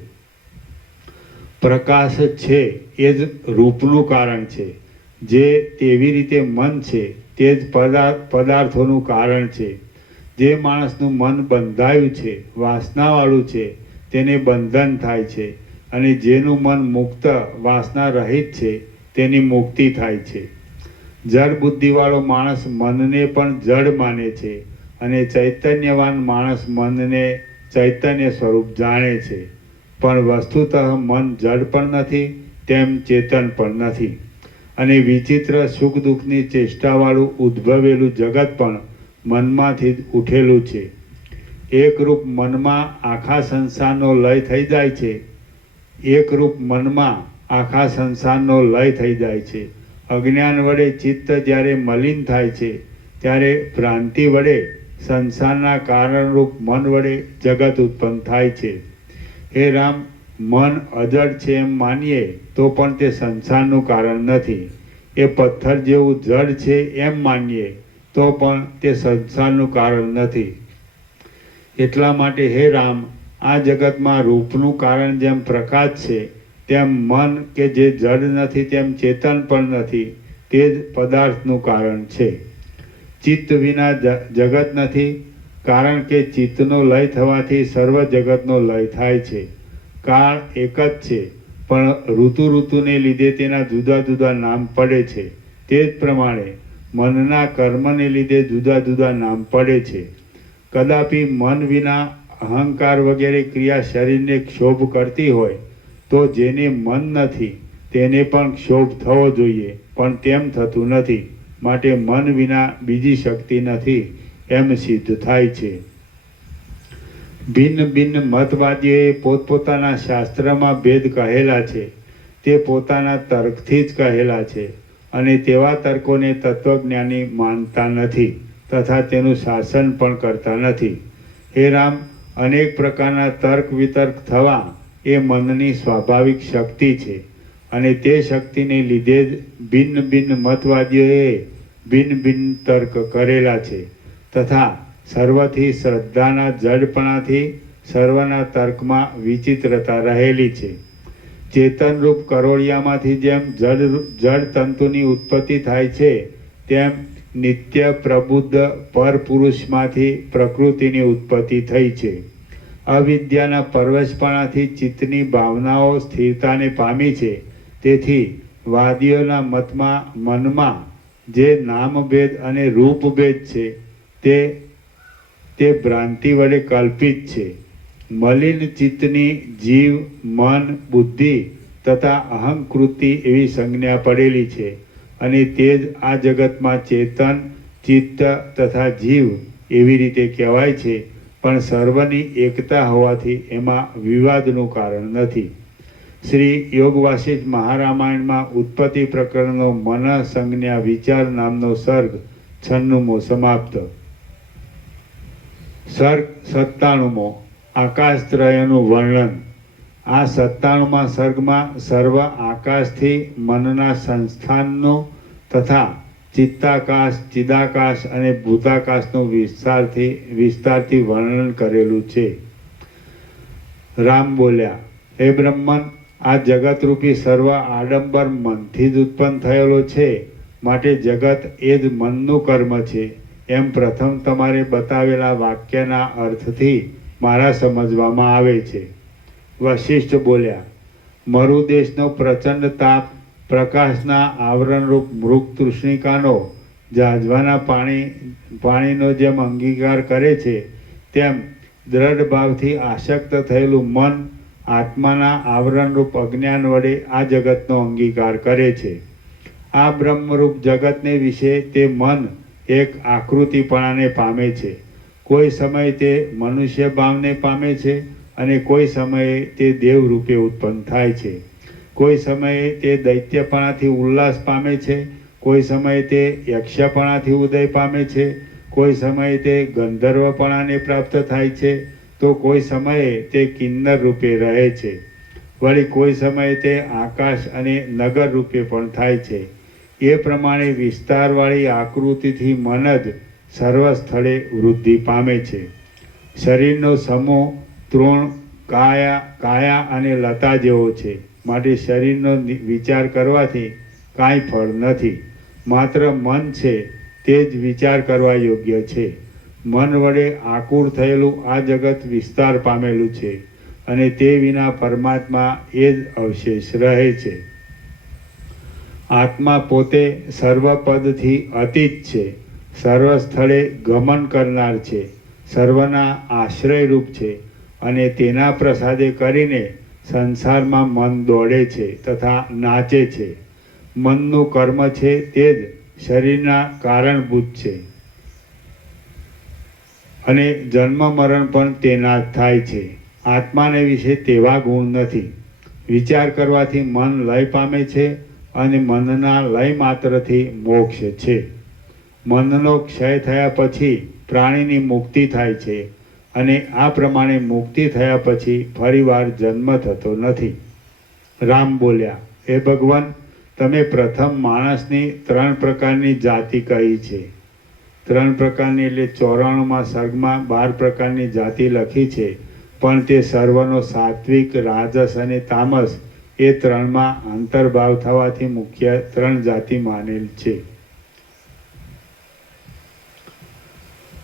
પ્રકાશ છે એ જ રૂપનું કારણ છે. જે તેવી રીતે મન છે તે જ પદાર્થોનું કારણ છે. જે માણસનું મન બંધાયું છે, વાસનાવાળું છે, તેને બંધન થાય છે અને જેનું મન મુક્ત, વાસના રહિત છે તેની મુક્તિ થાય છે. જડ બુદ્ધિવાળો માણસ મનને પણ જડ માને છે અને ચૈતન્યવાન માણસ મનને ચૈતન્ય સ્વરૂપ જાણે છે. પણ વસ્તુતઃ મન જડ પણ નથી, તેમ ચેતન પણ નથી અને વિચિત્ર સુખ દુઃખની ચેષ્ટાવાળું ઉદ્ભવેલું જગત પણ મનમાંથી જ ઉઠેલું છે. એકરૂપ મનમાં આખા સંસારનો લય થઈ જાય છે. એકરૂપ મનમાં આખા સંસારનો લય થઈ જાય છે. અજ્ઞાન વડે ચિત્ત જ્યારે મલિન થાય છે ત્યારે ભ્રાંતિ વડે સંસારના કારણરૂપ મન વડે જગત ઉત્પન્ન થાય છે. હે રામ, મન અજડ છે એમ માનીએ તો પણ તે સંસારનું કારણ નથી. એ પથ્થર જેવું જડ છે એમ માનીએ તો પણ તે સંસારનું કારણ નથી. એટલા માટે હે રામ, આ જગતમાં રૂપનું કારણ જેમ પ્રકાશ છે, તેમ મન કે જે જડ નથી તેમ ચેતન પણ નથી, તે જ પદાર્થનું કારણ છે. ચિત્ત વિના જગત નથી, કારણ કે ચિત્તનો લય થવાથી સર્વ જગતનો લય થાય છે. કાળ એક જ છે, પણ ઋતુને લીધે તેના જુદા જુદા નામ પડે છે. તે જ પ્રમાણે મનના કર્મને લીધે જુદા જુદા નામ પડે છે. કદાપી મન વિના અહંકાર વગેરે ક્રિયા શરીરને ક્ષોભ કરતી હોય તો જેને મન નથી તેને પણ ક્ષોભ થવો જોઈએ, પણ તેમ થતું નથી. માટે મન વિના બીજી શક્તિ નથી એમ સિદ્ધ થાય છે. ભિન્ન ભિન્ન મતવાદીઓએ પોતપોતાના શાસ્ત્રમાં ભેદ કહેલા છે, તે પોતાના તર્કથી જ કહેલા છે, અને તેવા તર્કોને તત્વજ્ઞાની માનતા નથી તથા તેનું શાસન પણ કરતા નથી. હે રામ, અનેક પ્રકારના તર્ક વિતર્ક થવા એ મનની સ્વાભાવિક શક્તિ છે, અને તે શક્તિને લીધે જ ભિન્ન ભિન્ન મતવાદીઓએ ભિન્ન ભિન્ન તર્ક કરેલા છે, તથા સર્વથી શ્રદ્ધાના જડપણાથી સર્વના તર્કમાં વિચિત્રતા રહેલી છે. ચેતનરૂપ કરોળિયામાંથી જેમ જડ તંતુની ઉત્પત્તિ થાય છે, તેમ નિત્ય પ્રબુદ્ધ પરપુરુષમાંથી પ્રકૃતિની ઉત્પત્તિ થઈ છે. અવિદ્યાના પરવશપણાથી ચિત્તની ભાવનાઓ સ્થિરતાને પામી છે. તેથી વાદીઓના મનમાં જે નામભેદ અને રૂપભેદ છે તે ભ્રાંતિ વડે કલ્પિત છે. મલિન ચિત્તની જીવ, મન, બુદ્ધિ તથા અહંકૃતિ એવી સંજ્ઞા પડેલી છે, અને તે જ આ જગતમાં ચેતન, ચિત્ત તથા જીવ એવી રીતે કહેવાય છે. પણ સર્વની એકતા હોવાથી એમાં વિવાદનું કારણ નથી. શ્રી યોગ વાસિષ્ઠ મહારામાયણમાં ઉત્પત્તિ પ્રકરણનો મન સંજ્ઞા વિચાર નામનો સર્ગ 96મો સમાપ્ત. સર્ગ 97મો આકાશત્રયનું વર્ણન. આ 97મા સર્ગમાં સર્વ આકાશથી મનના સંસ્થાનનું તથા ચિત્તાકાશ, ચિદાકાશ અને ભૂતાકાશનું વિસ્તારથી વર્ણન કરેલું છે. રામ બોલ્યા, હે બ્રહ્મન, આ જગતરૂપી સર્વ આડંબર મનથી જ ઉત્પન્ન થયેલો છે, માટે જગત એ જ મનનું કર્મ છે એમ પ્રથમ તમારે બતાવેલા વાક્યના અર્થથી મારા સમજવામાં આવે છે. વશિષ્ઠ બોલ્યા, મરુદેશનો પ્રચંડ તાપ પ્રકાશના આવરણરૂપ મૃગ તૃષ્ણિકાનો ઝાઝવાના પાણીનો જેમ અંગીકાર કરે છે, તેમ દ્રઢ ભાવથી આસક્ત થયેલું મન આત્માના આવરણરૂપ અજ્ઞાન વડે આ જગતનો અંગીકાર કરે છે. આ બ્રહ્મરૂપ જગતને વિશે તે મન એક આકૃતિપણાને પામે છે. કોઈ સમયે તે મનુષ્ય ભાવને પામે છે, અને કોઈ સમયે તે દેવ રૂપે ઉત્પન્ન થાય છે. કોઈ સમયે તે દૈત્યપણાથી ઉલ્લાસ પામે છે, કોઈ સમયે તે યક્ષપણાથી ઉદય પામે છે, કોઈ સમયે તે ગંધર્વપણાને પ્રાપ્ત થાય છે, તો કોઈ સમયે તે કિન્નર રૂપે રહે છે. વળી કોઈ સમયે તે આકાશ અને નગર રૂપે પણ થાય છે. એ પ્રમાણે વિસ્તારવાળી આકૃતિથી મન જ સર્વ સ્થળે વૃદ્ધિ પામે છે. શરીરનો સમૂહ તૃણ, કાયા અને લતા જેવો છે, માટે શરીરનો વિચાર કરવાથી કાંઈ ફળ નથી. માત્ર મન છે તે જ વિચાર કરવા યોગ્ય છે. મન વડે આકુર થયેલું આ જગત વિસ્તાર પામેલું છે, અને તે વિના પરમાત્મા એ જ અવશેષ રહે છે. આત્મા પોતે સર્વપદથી અતીત છે, સર્વ સ્થળે ગમન કરનાર છે, સર્વના આશ્રયરૂપ છે, અને તેના પ્રસાદે કરીને સંસારમાં મન દોડે છે તથા નાચે છે. મનનું કર્મ છે તે જ શરીરના કારણભૂત છે, અને જન્મ મરણ પણ તેના જ થાય છે. આત્માને વિશે તેવા ગુણ નથી. વિચાર કરવાથી મન લય પામે છે, અને મનના લય માત્રથી મોક્ષ છે. મનનો ક્ષય થયા પછી પ્રાણીની મુક્તિ થાય છે અને આ પ્રમાણે મુક્તિ થયા પછી ફરીવાર જન્મ થતો નથી. રામ બોલ્યા, હે ભગવાન, તમે પ્રથમ માણસની 3 પ્રકારની જાતિ કહી છે. 3 પ્રકારની એટલે 94માં સર્ગમાં 12 પ્રકારની જાતિ લખી છે, પણ તે સર્વનો સાત્વિક, રાજસ અને તામસ એ 3માં અંતર્ભાવ થવાથી મુખ્ય 3 જાતિ માનેલ છે.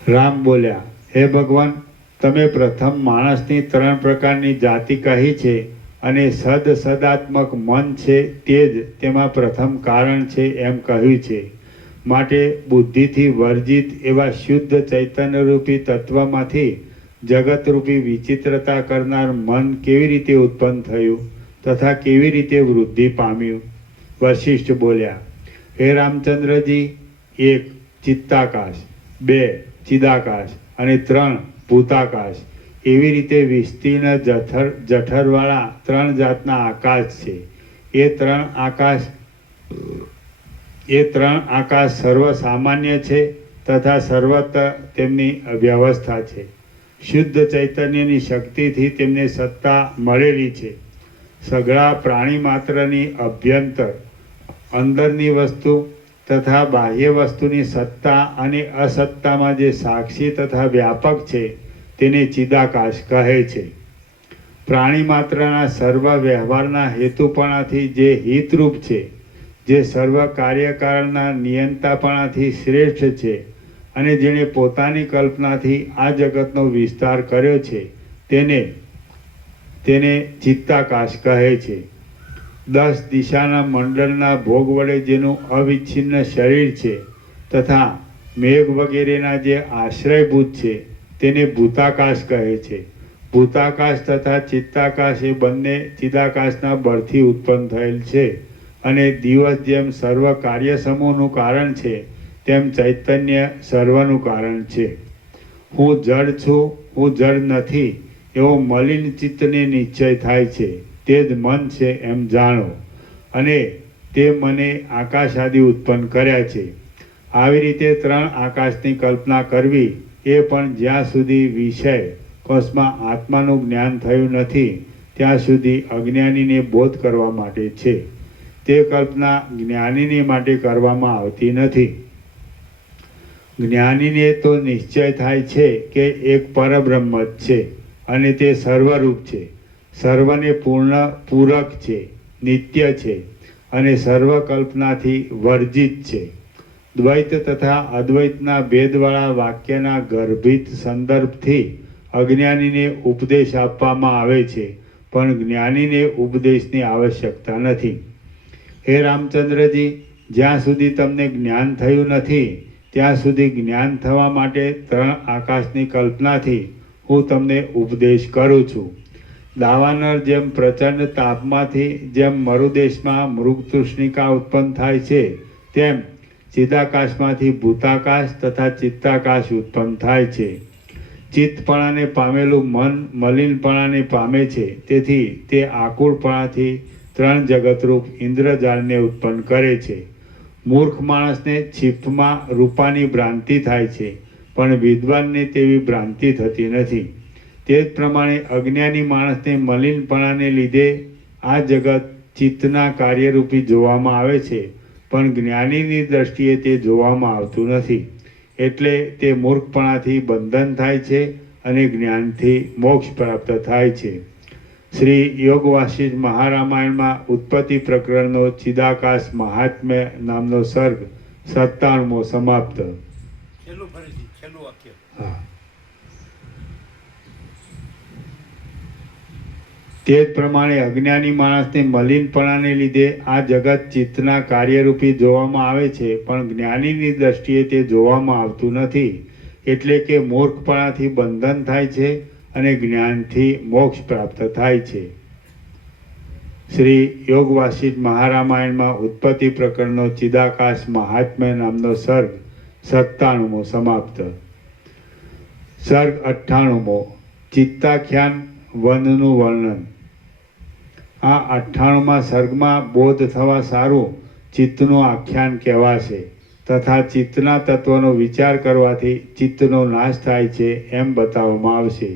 રામ બોલ્યા, હે ભગવાન, તમે પ્રથમ માણસની 3 પ્રકારની જાતિ કહી છે અને સદાત્મક મન છે તે જ તેમાં પ્રથમ કારણ છે એમ કહ્યું છે. માટે બુદ્ધિથી વર્જિત એવા શુદ્ધ ચૈતન્યરૂપી તત્વમાંથી જગતરૂપી વિચિત્રતા કરનાર મન કેવી રીતે ઉત્પન્ન થયું તથા કેવી રીતે વૃદ્ધિ પામ્યું? વશિષ્ઠ બોલ્યા, હે રામચંદ્રજી, 1 ચિત્તાકાશ, 2 ચિદાકાશ અને 3 ભૂતાકાશ એવી રીતે વિસ્તીર્ણ જઠરવાળા 3 જાતના આકાશ છે. એ 3 આકાશ સર્વ સામાન્ય છે તથા સર્વત્ર તેમની વ્યવસ્થા છે. શુદ્ધ ચૈતન્યની શક્તિથી તેમને સત્તા મળેલી છે. સઘળા પ્રાણી માત્રની અભ્યંતર અંદરની વસ્તુ તથા બાહ્ય વસ્તુની સત્તા અને અસત્તામાં જે સાક્ષી તથા વ્યાપક છે તેને ચિદાકાશ કહે છે. પ્રાણી માત્રના સર્વ વ્યવહારના હેતુપણાથી જે હિતરૂપ છે, જે સર્વ કાર્યકારણના નિયંતાપણાથી શ્રેષ્ઠ છે અને જેણે પોતાની કલ્પનાથી આ જગતનો વિસ્તાર કર્યો છે તેને ચિત્તાકાશ કહે છે. 10 દિશાના મંડળના ભોગ વડે જેનું અવિચ્છિન્ન શરીર છે તથા મેઘ વગેરેના જે આશ્રયભૂત છે તેને ભૂતાકાશ કહે છે. ભૂતાકાશ તથા ચિત્તાકાશ એ બંને ચિદાકાશના બળથી ઉત્પન્ન થયેલ છે અને દિવસ જેમ સર્વ કાર્ય સમૂહનું કારણ છે તેમ ચૈતન્ય સર્વનું કારણ છે. હું જડ છું, હું જડ નથી એવો મલિન ચિત્તને નિશ્ચય થાય છે, તે જ મન છે એમ જાણો, અને તે મને આકાશ આદિ ઉત્પન્ન કર્યા છે. આવી રીતે 3 આકાશની કલ્પના કરવી એ પણ જ્યાં સુધી વિષય કોષમાં આત્માનું જ્ઞાન થયું નથી ત્યાં સુધી અજ્ઞાનીને બોધ કરવા માટે છે. તે કલ્પના જ્ઞાનીને માટે કરવામાં આવતી નથી. જ્ઞાનીને તો નિશ્ચય થાય છે કે એક પરબ્રહ્મ જ છે અને તે સર્વરૂપ છે, સર્વને પૂરક છે, નિત્ય છે અને સર્વ કલ્પનાથી વર્જિત છે. દ્વૈત તથા અદ્વૈતના ભેદવાળા વાક્યના ગર્ભિત સંદર્ભથી અજ્ઞાનીને ઉપદેશ આપવામાં આવે છે, પણ જ્ઞાનીને ઉપદેશની આવશ્યકતા નથી. હે રામચંદ્રજી, જ્યાં સુધી તમને જ્ઞાન થયું નથી ત્યાં સુધી જ્ઞાન થવા માટે 3 આકાશની કલ્પનાથી હું તમને ઉપદેશ કરું છું. દાવાનળ જેમ પ્રચંડ તાપમાંથી જેમ મરુદેશમાં મૃગતૃષ્ણિકા ઉત્પન્ન થાય છે તેમ ચિદાકાશમાંથી ભૂતાકાશ તથા ચિત્તાકાશ ઉત્પન્ન થાય છે. ચિત્તપણાને પામેલું મન મલિનપણાને પામે છે, તેથી તે આકુળપણાથી 3 જગતરૂપ ઇન્દ્રજાળને ઉત્પન્ન કરે છે. મૂર્ખ માણસને છીપમાં રૂપાની ભ્રાંતિ થાય છે, પણ વિદ્વાનને તેવી ભ્રાંતિ થતી નથી. તે જ પ્રમાણે અજ્ઞાની માણસને મલિનપણાને લીધે આ જગત ચિત્તના કાર્યરૂપી જોવામાં આવે છે, પણ જ્ઞાનીની દ્રષ્ટિએ તે જોવામાં આવતું નથી. એટલે તે મૂર્ખપણાથી બંધન થાય છે અને જ્ઞાનથી મોક્ષ પ્રાપ્ત થાય છે. શ્રી યોગ વાસિષ્ઠ મહારામાયણમાં ઉત્પત્તિ પ્રકરણનો ચિદાકાશ મહાત્મ્ય નામનો સર્ગ 97મો સમાપ્ત. છેલ્લું વાક્ય. હા. તે જ પ્રમાણે અજ્ઞાની માણસને મલિનપણાને લીધે આ જગત ચિત્તના કાર્યરૂપી જોવામાં આવે છે, પણ જ્ઞાનીની દ્રષ્ટિએ તે જોવામાં આવતું નથી. એટલે કે મૂર્ખપણાથી બંધન થાય છે અને જ્ઞાનથી મોક્ષ પ્રાપ્ત થાય છે. શ્રી યોગ વાસિષ્ઠ મહારામાયણમાં ઉત્પત્તિ પ્રકરણનો ચિદાકાશ મહાત્મ્ય નામનો સર્ગ 97મો સમાપ્ત. સર્ગ 98મો ચિત્તાખ્યાન વનનું વર્ણન. આ 98મા સર્ગમાં બોધ થવા સારું ચિત્તનું આખ્યાન કહેવાશે તથા ચિત્તના તત્વનો વિચાર કરવાથી ચિત્તનો નાશ થાય છે એમ બતાવવામાં આવશે.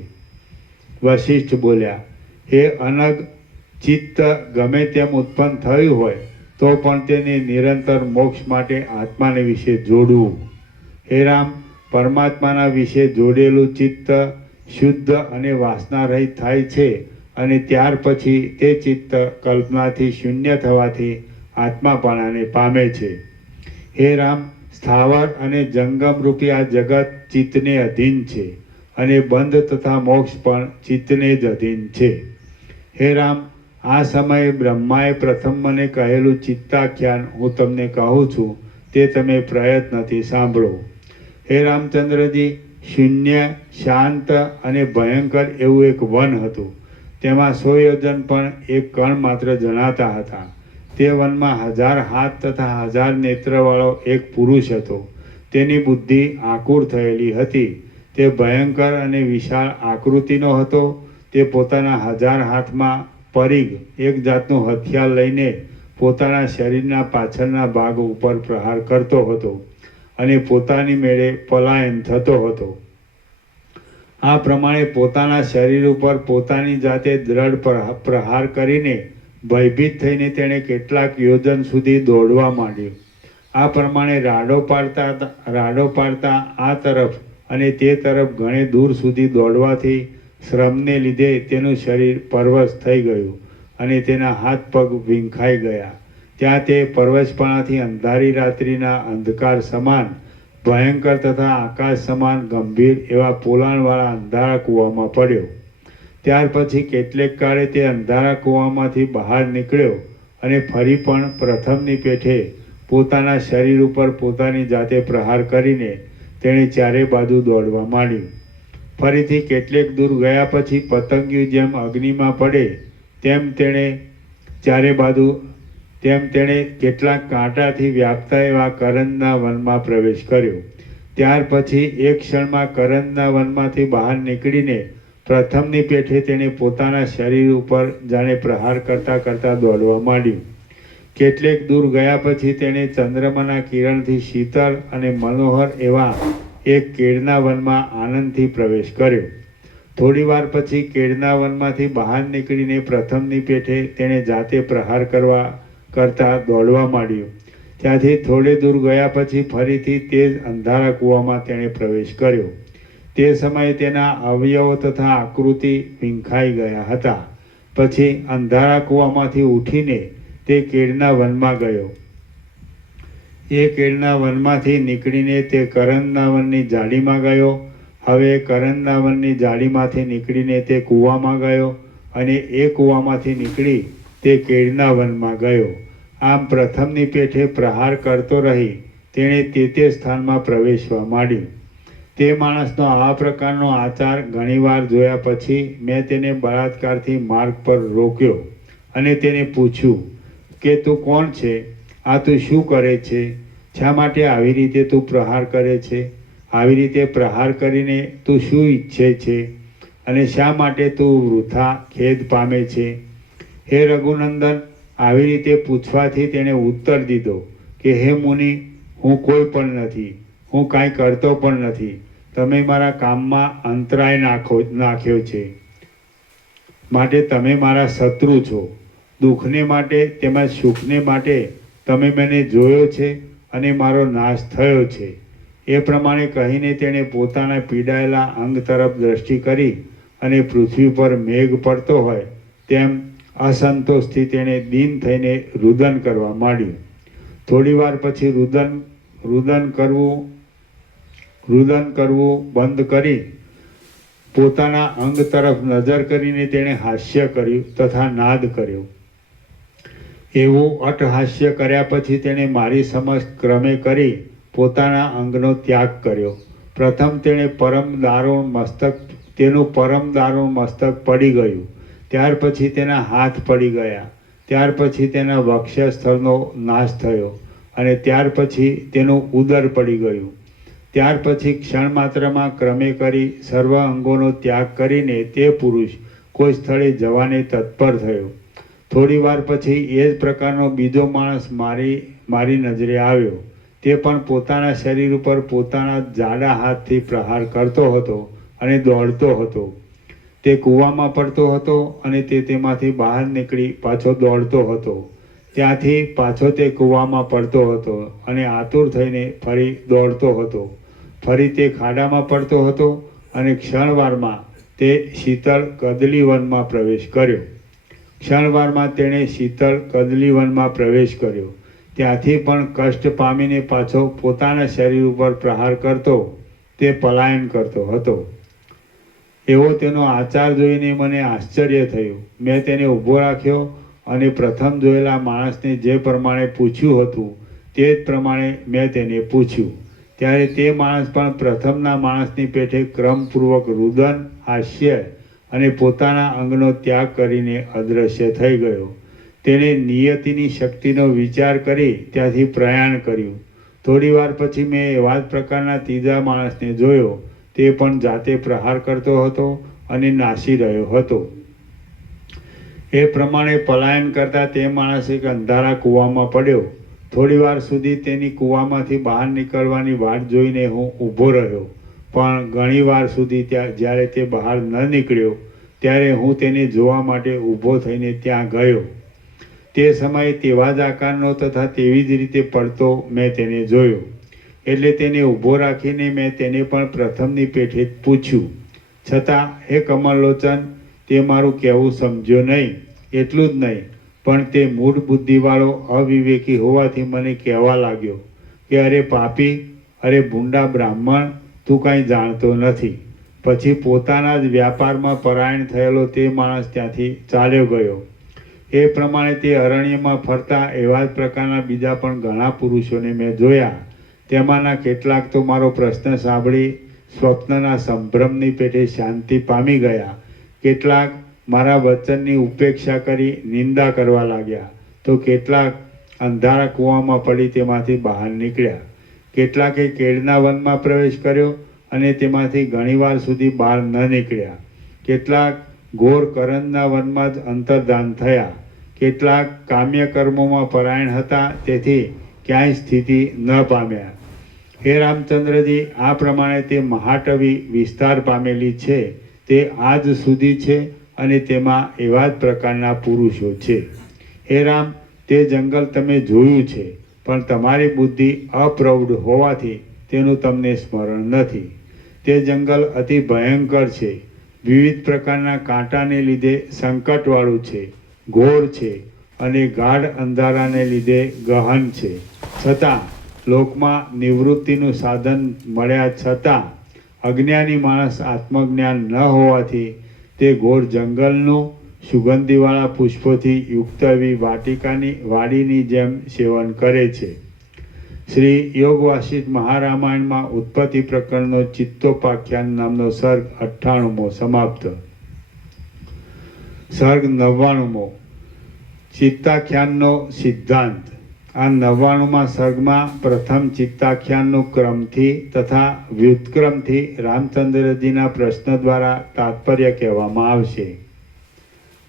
વશિષ્ઠ બોલ્યા, હે અનગ, ચિત્ત ગમે તેમ ઉત્પન્ન થયું હોય તો પણ તેને નિરંતર મોક્ષ માટે આત્માને વિશે જોડવું. હે રામ, પરમાત્માના વિશે જોડેલું ચિત્ત શુદ્ધ અને વાસના રહિત થાય છે અને ત્યાર પછી તે ચિત્ત કલ્પનાથી શૂન્ય થવાથી આત્માપણાને પામે છે. હે રામ, સ્થાવર અને જંગમ રૂપી આ જગત ચિત્તને અધીન છે અને બંધ તથા મોક્ષ પણ ચિત્તને જ અધીન છે. હે રામ, આ સમયે બ્રહ્માએ પ્રથમ મને કહેલું ચિત્તાખ્યાન હું તમને કહું છું તે તમે પ્રયત્નથી સાંભળો. હે રામચંદ્રજી, શૂન્ય, શાંત અને ભયંકર એવું એક વન હતું. તેમાં 100 યોજન પણ એક કણ માત્ર જણાતા હતા. તે વનમાં 1000 હાથ તથા 1000 નેત્રવાળો એક પુરુષ હતો. તેની બુદ્ધિ આકુર થયેલી હતી. તે ભયંકર અને વિશાળ આકૃતિનો હતો. તે પોતાના 1000 હાથમાં પરિઘ, એક જાતનું હથિયાર લઈને પોતાના શરીરના પાછળના ભાગ ઉપર પ્રહાર કરતો હતો અને પોતાની મેળે પલાયન થતો હતો. આ પ્રમાણે પોતાના શરીર ઉપર પોતાની જાતે દ્રઢ પ્રહાર કરીને ભયભીત થઈને તેણે કેટલાક યોજન સુધી દોડવા માંડ્યું. આ પ્રમાણે રાડો પાડતા આ તરફ અને તે તરફ ઘણે દૂર સુધી દોડવાથી શ્રમને લીધે તેનું શરીર પરવશ થઈ ગયું અને તેના હાથ પગ વિંખાઈ ગયા. ત્યાં તે પરવશપણાથી અંધારી રાત્રિના અંધકાર સમાન ભયંકર તથા આકાશ સમાન ગંભીર એવા પોલાણવાળા અંધારા કૂવામાં પડ્યો. ત્યાર પછી કેટલેક કાળે તે અંધારા કૂવામાંથી બહાર નીકળ્યો અને ફરી પણ પ્રથમની પેઠે પોતાના શરીર ઉપર પોતાની જાતે પ્રહાર કરીને તેણે ચારે બાજુ દોડવા માંડ્યું. ફરીથી કેટલેક દૂર ગયા પછી પતંગિયું જેમ અગ્નિમાં પડે તેમ તેણે કેટલાક કાંટાથી વ્યાપતા એવા કરંજના વનમાં પ્રવેશ કર્યો. ત્યાર પછી એક ક્ષણમાં કરંજના વનમાંથી બહાર નીકળીને પ્રથમની પેઠે તેણે પોતાના શરીર ઉપર જાણે પ્રહાર કરતાં કરતાં દોડવા માંડ્યું. કેટલેક દૂર ગયા પછી તેણે ચંદ્રમાના કિરણથી શીતળ અને મનોહર એવા એક કેળના વનમાં આનંદથી પ્રવેશ કર્યો. થોડી વાર પછી કેળના વનમાંથી બહાર નીકળીને પ્રથમની પેઠે તેણે જાતે પ્રહાર કરતા દોડવા માંડ્યું. ત્યાંથી થોડે દૂર ગયા પછી ફરીથી તે જ અંધારા કૂવામાં તેણે પ્રવેશ કર્યો. તે સમયે તેના અવયવો તથા આકૃતિ વિંખાઈ ગયા હતા. પછી અંધારા કૂવામાંથી ઉઠીને તે કેળના વનમાં ગયો. એ કેળના વનમાંથી નીકળીને તે કરંજના વનની જાળીમાં ગયો. હવે કરંજના વનની જાળીમાંથી નીકળીને તે કૂવામાં ગયો અને એ કૂવામાંથી નીકળી તે કેળના વનમાં ગયો. આમ પ્રથમની પેઠે પ્રહાર કરતો રહી તેણે તે સ્થાનમાં પ્રવેશવા માંડ્યું. તે માણસનો આ પ્રકારનો આચાર ઘણીવાર જોયા પછી મેં તેને બળાત્કારથી માર્ગ પર રોક્યો અને તેને પૂછ્યું કે તું કોણ છે? આ તું શું કરે છે? શા માટે આવી રીતે તું પ્રહાર કરે છે? આવી રીતે પ્રહાર કરીને તું શું ઈચ્છે છે અને શા માટે તું વૃથા ખેદ પામે છે? હે રઘુનંદન, આવી રીતે પૂછવાથી તેણે ઉત્તર દીધો કે હે મુનિ, હું કોઈ પણ નથી, હું કાંઈ કરતો પણ નથી. તમે મારા કામમાં અંતરાય નાખ્યો છે માટે તમે મારા શત્રુ છો. દુઃખને માટે તેમજ સુખને માટે તમે મને જોયો છે અને મારો નાશ થયો છે. એ પ્રમાણે કહીને તેણે પોતાના પીડાયેલા અંગ તરફ દ્રષ્ટિ કરી અને પૃથ્વી પર મેઘ પડતો હોય તેમ અસંતોષથી તેણે દીન થઈને રુદન કરવા માંડ્યું. થોડી વાર પછી રુદન કરવું બંધ કરી પોતાના અંગ તરફ નજર કરીને તેણે હાસ્ય કર્યું તથા નાદ કર્યો. એવું અટહાસ્ય કર્યા પછી તેણે મારી સમક્ષ ક્રમે કરી પોતાના અંગનો ત્યાગ કર્યો. પ્રથમ તેણે તેનું પરમ દારૂણ મસ્તક પડી ગયું. ત્યાર પછી તેના હાથ પડી ગયા. ત્યાર પછી તેના વક્ષસ્થળનો નાશ થયો અને ત્યાર પછી તેનું ઉદર પડી ગયું. ત્યાર પછી ક્ષણ માત્રમાં ક્રમે કરી સર્વ અંગોનો ત્યાગ કરીને તે પુરુષ કોઈ સ્થળે જવાને તત્પર થયો. થોડી વાર પછી એ જ પ્રકારનો બીજો માણસ મારી નજરે આવ્યો. તે પણ પોતાના શરીર ઉપર પોતાના જાડા હાથથી પ્રહાર કરતો હતો અને દોડતો હતો. તે કૂવામાં પડતો હતો અને તે તેમાંથી બહાર નીકળી પાછો દોડતો હતો. ત્યાંથી પાછો તે કૂવામાં પડતો હતો અને આતુર થઈને ફરી દોડતો હતો. ફરી તે ખાડામાં પડતો હતો અને ક્ષણવારમાં તે શીતળ કદલીવનમાં પ્રવેશ કર્યો. ક્ષણવારમાં તેણે શીતળ કદલીવનમાં પ્રવેશ કર્યો. ત્યાંથી પણ કષ્ટ પામીને પાછો પોતાના શરીર ઉપર પ્રહાર કરતો તે પલાયન કરતો હતો. એવો તેનો આચાર જોઈને મને આશ્ચર્ય થયું. મેં તેને ઊભો રાખ્યો અને પ્રથમ જોયેલા માણસને જે પ્રમાણે પૂછ્યું હતું તે જ પ્રમાણે મેં તેને પૂછ્યું. ત્યારે તે માણસ પણ પ્રથમના માણસની પેઠે ક્રમપૂર્વક રુદન, હાસ્ય અને પોતાના અંગનો ત્યાગ કરીને અદૃશ્ય થઈ ગયો. તેણે નિયતિની શક્તિનો વિચાર કરી ત્યાંથી પ્રયાણ કર્યું. થોડી વાર પછી મેં એવા જ પ્રકારના ત્રીજા માણસને જોયો. તે પણ જાતે પ્રહાર કરતો હતો અને નાસી રહ્યો હતો. એ પ્રમાણે પલાયન કરતા તે માણસ એક અંધારા કૂવામાં પડ્યો. થોડી વાર સુધી તેની કૂવામાંથી બહાર નીકળવાની વાટ જોઈને હું ઊભો રહ્યો, પણ ઘણી વાર સુધી જ્યારે તે બહાર ન નીકળ્યો ત્યારે હું તેને જોવા માટે ઊભો થઈને ત્યાં ગયો. તે સમયે તેવા જ આકારનો તથા તેવી જ રીતે પડતો મેં તેને જોયો. એટલે તેને ઊભો રાખીને મેં તેને પણ પ્રથમની પેઠે જ પૂછ્યું. છતાં હે કમળલોચન, તે મારું કહેવું સમજ્યો નહીં. એટલું જ નહીં, પણ તે મૂઢ બુદ્ધિવાળો અવિવેકી હોવાથી મને કહેવા લાગ્યો કે અરે પાપી, અરે ભૂંડા બ્રાહ્મણ, તું કાંઈ જાણતો નથી. પછી પોતાના જ વ્યાપારમાં પરાયણ થયેલો તે માણસ ત્યાંથી ચાલ્યો ગયો. એ પ્રમાણે તે અરણ્યમાં ફરતા એવા જ પ્રકારના બીજા પણ ઘણા પુરુષોને મેં જોયા. તેમાંના કેટલાક તો મારો પ્રશ્ન સાંભળી સ્વપ્નના સંભ્રમની પેઠે શાંતિ પામી ગયા. કેટલાક મારા વચનની ઉપેક્ષા કરી નિંદા કરવા લાગ્યા, તો કેટલાક અંધારા કૂવામાં પડી તેમાંથી બહાર નીકળ્યા. કેટલાકે કેળના વનમાં પ્રવેશ કર્યો અને તેમાંથી ઘણીવાર સુધી બહાર ન નીકળ્યા. કેટલાક ઘોર કરંજના વનમાં જ અંતર્ધાન થયા. કેટલાક કામ્ય કર્મોમાં પરાયણ હતા, તેથી ક્યાંય સ્થિતિ ન પામ્યા. હે રામચંદ્રજી, આ પ્રમાણે તે મહાટવી વિસ્તાર પામેલી છે તે આજ સુધી છે અને તેમાં એવા જ પ્રકારના પુરુષો છે. હે રામ, તે જંગલ તમે જોયું છે, પણ તમારી બુદ્ધિ અપ્રૌઢ હોવાથી તેનું તમને સ્મરણ નથી. તે જંગલ અતિ ભયંકર છે, વિવિધ પ્રકારના કાંટાને લીધે સંકટવાળું છે, ઘોર છે અને ગાઢ અંધારાને લીધે ગહન છે. છતાં લોકમાં નિવૃત્તિનું સાધન મળ્યા છતાં અજ્ઞાની માણસ આત્મજ્ઞાન ન હોવાથી તે ઘોર જંગલનું સુગંધીવાળા પુષ્પોથી યુક્ત એવી વાડીની જેમ સેવન કરે છે. શ્રી યોગ વાસિષ્ઠ મહારામાયણમાં ઉત્પત્તિ પ્રકરણનો ચિત્તોપાખ્યાન નામનો સર્ગ 98મો સમાપ્ત. સર્ગ 99મો ચિત્તાખ્યાનનો સિદ્ધાંત. આ 99મા સર્ગમાં પ્રથમ ચિત્તાખ્યાનનું ક્રમથી તથા વ્યુત્ક્રમથી રામચંદ્રજીના પ્રશ્ન દ્વારા તાત્પર્ય કહેવામાં આવશે.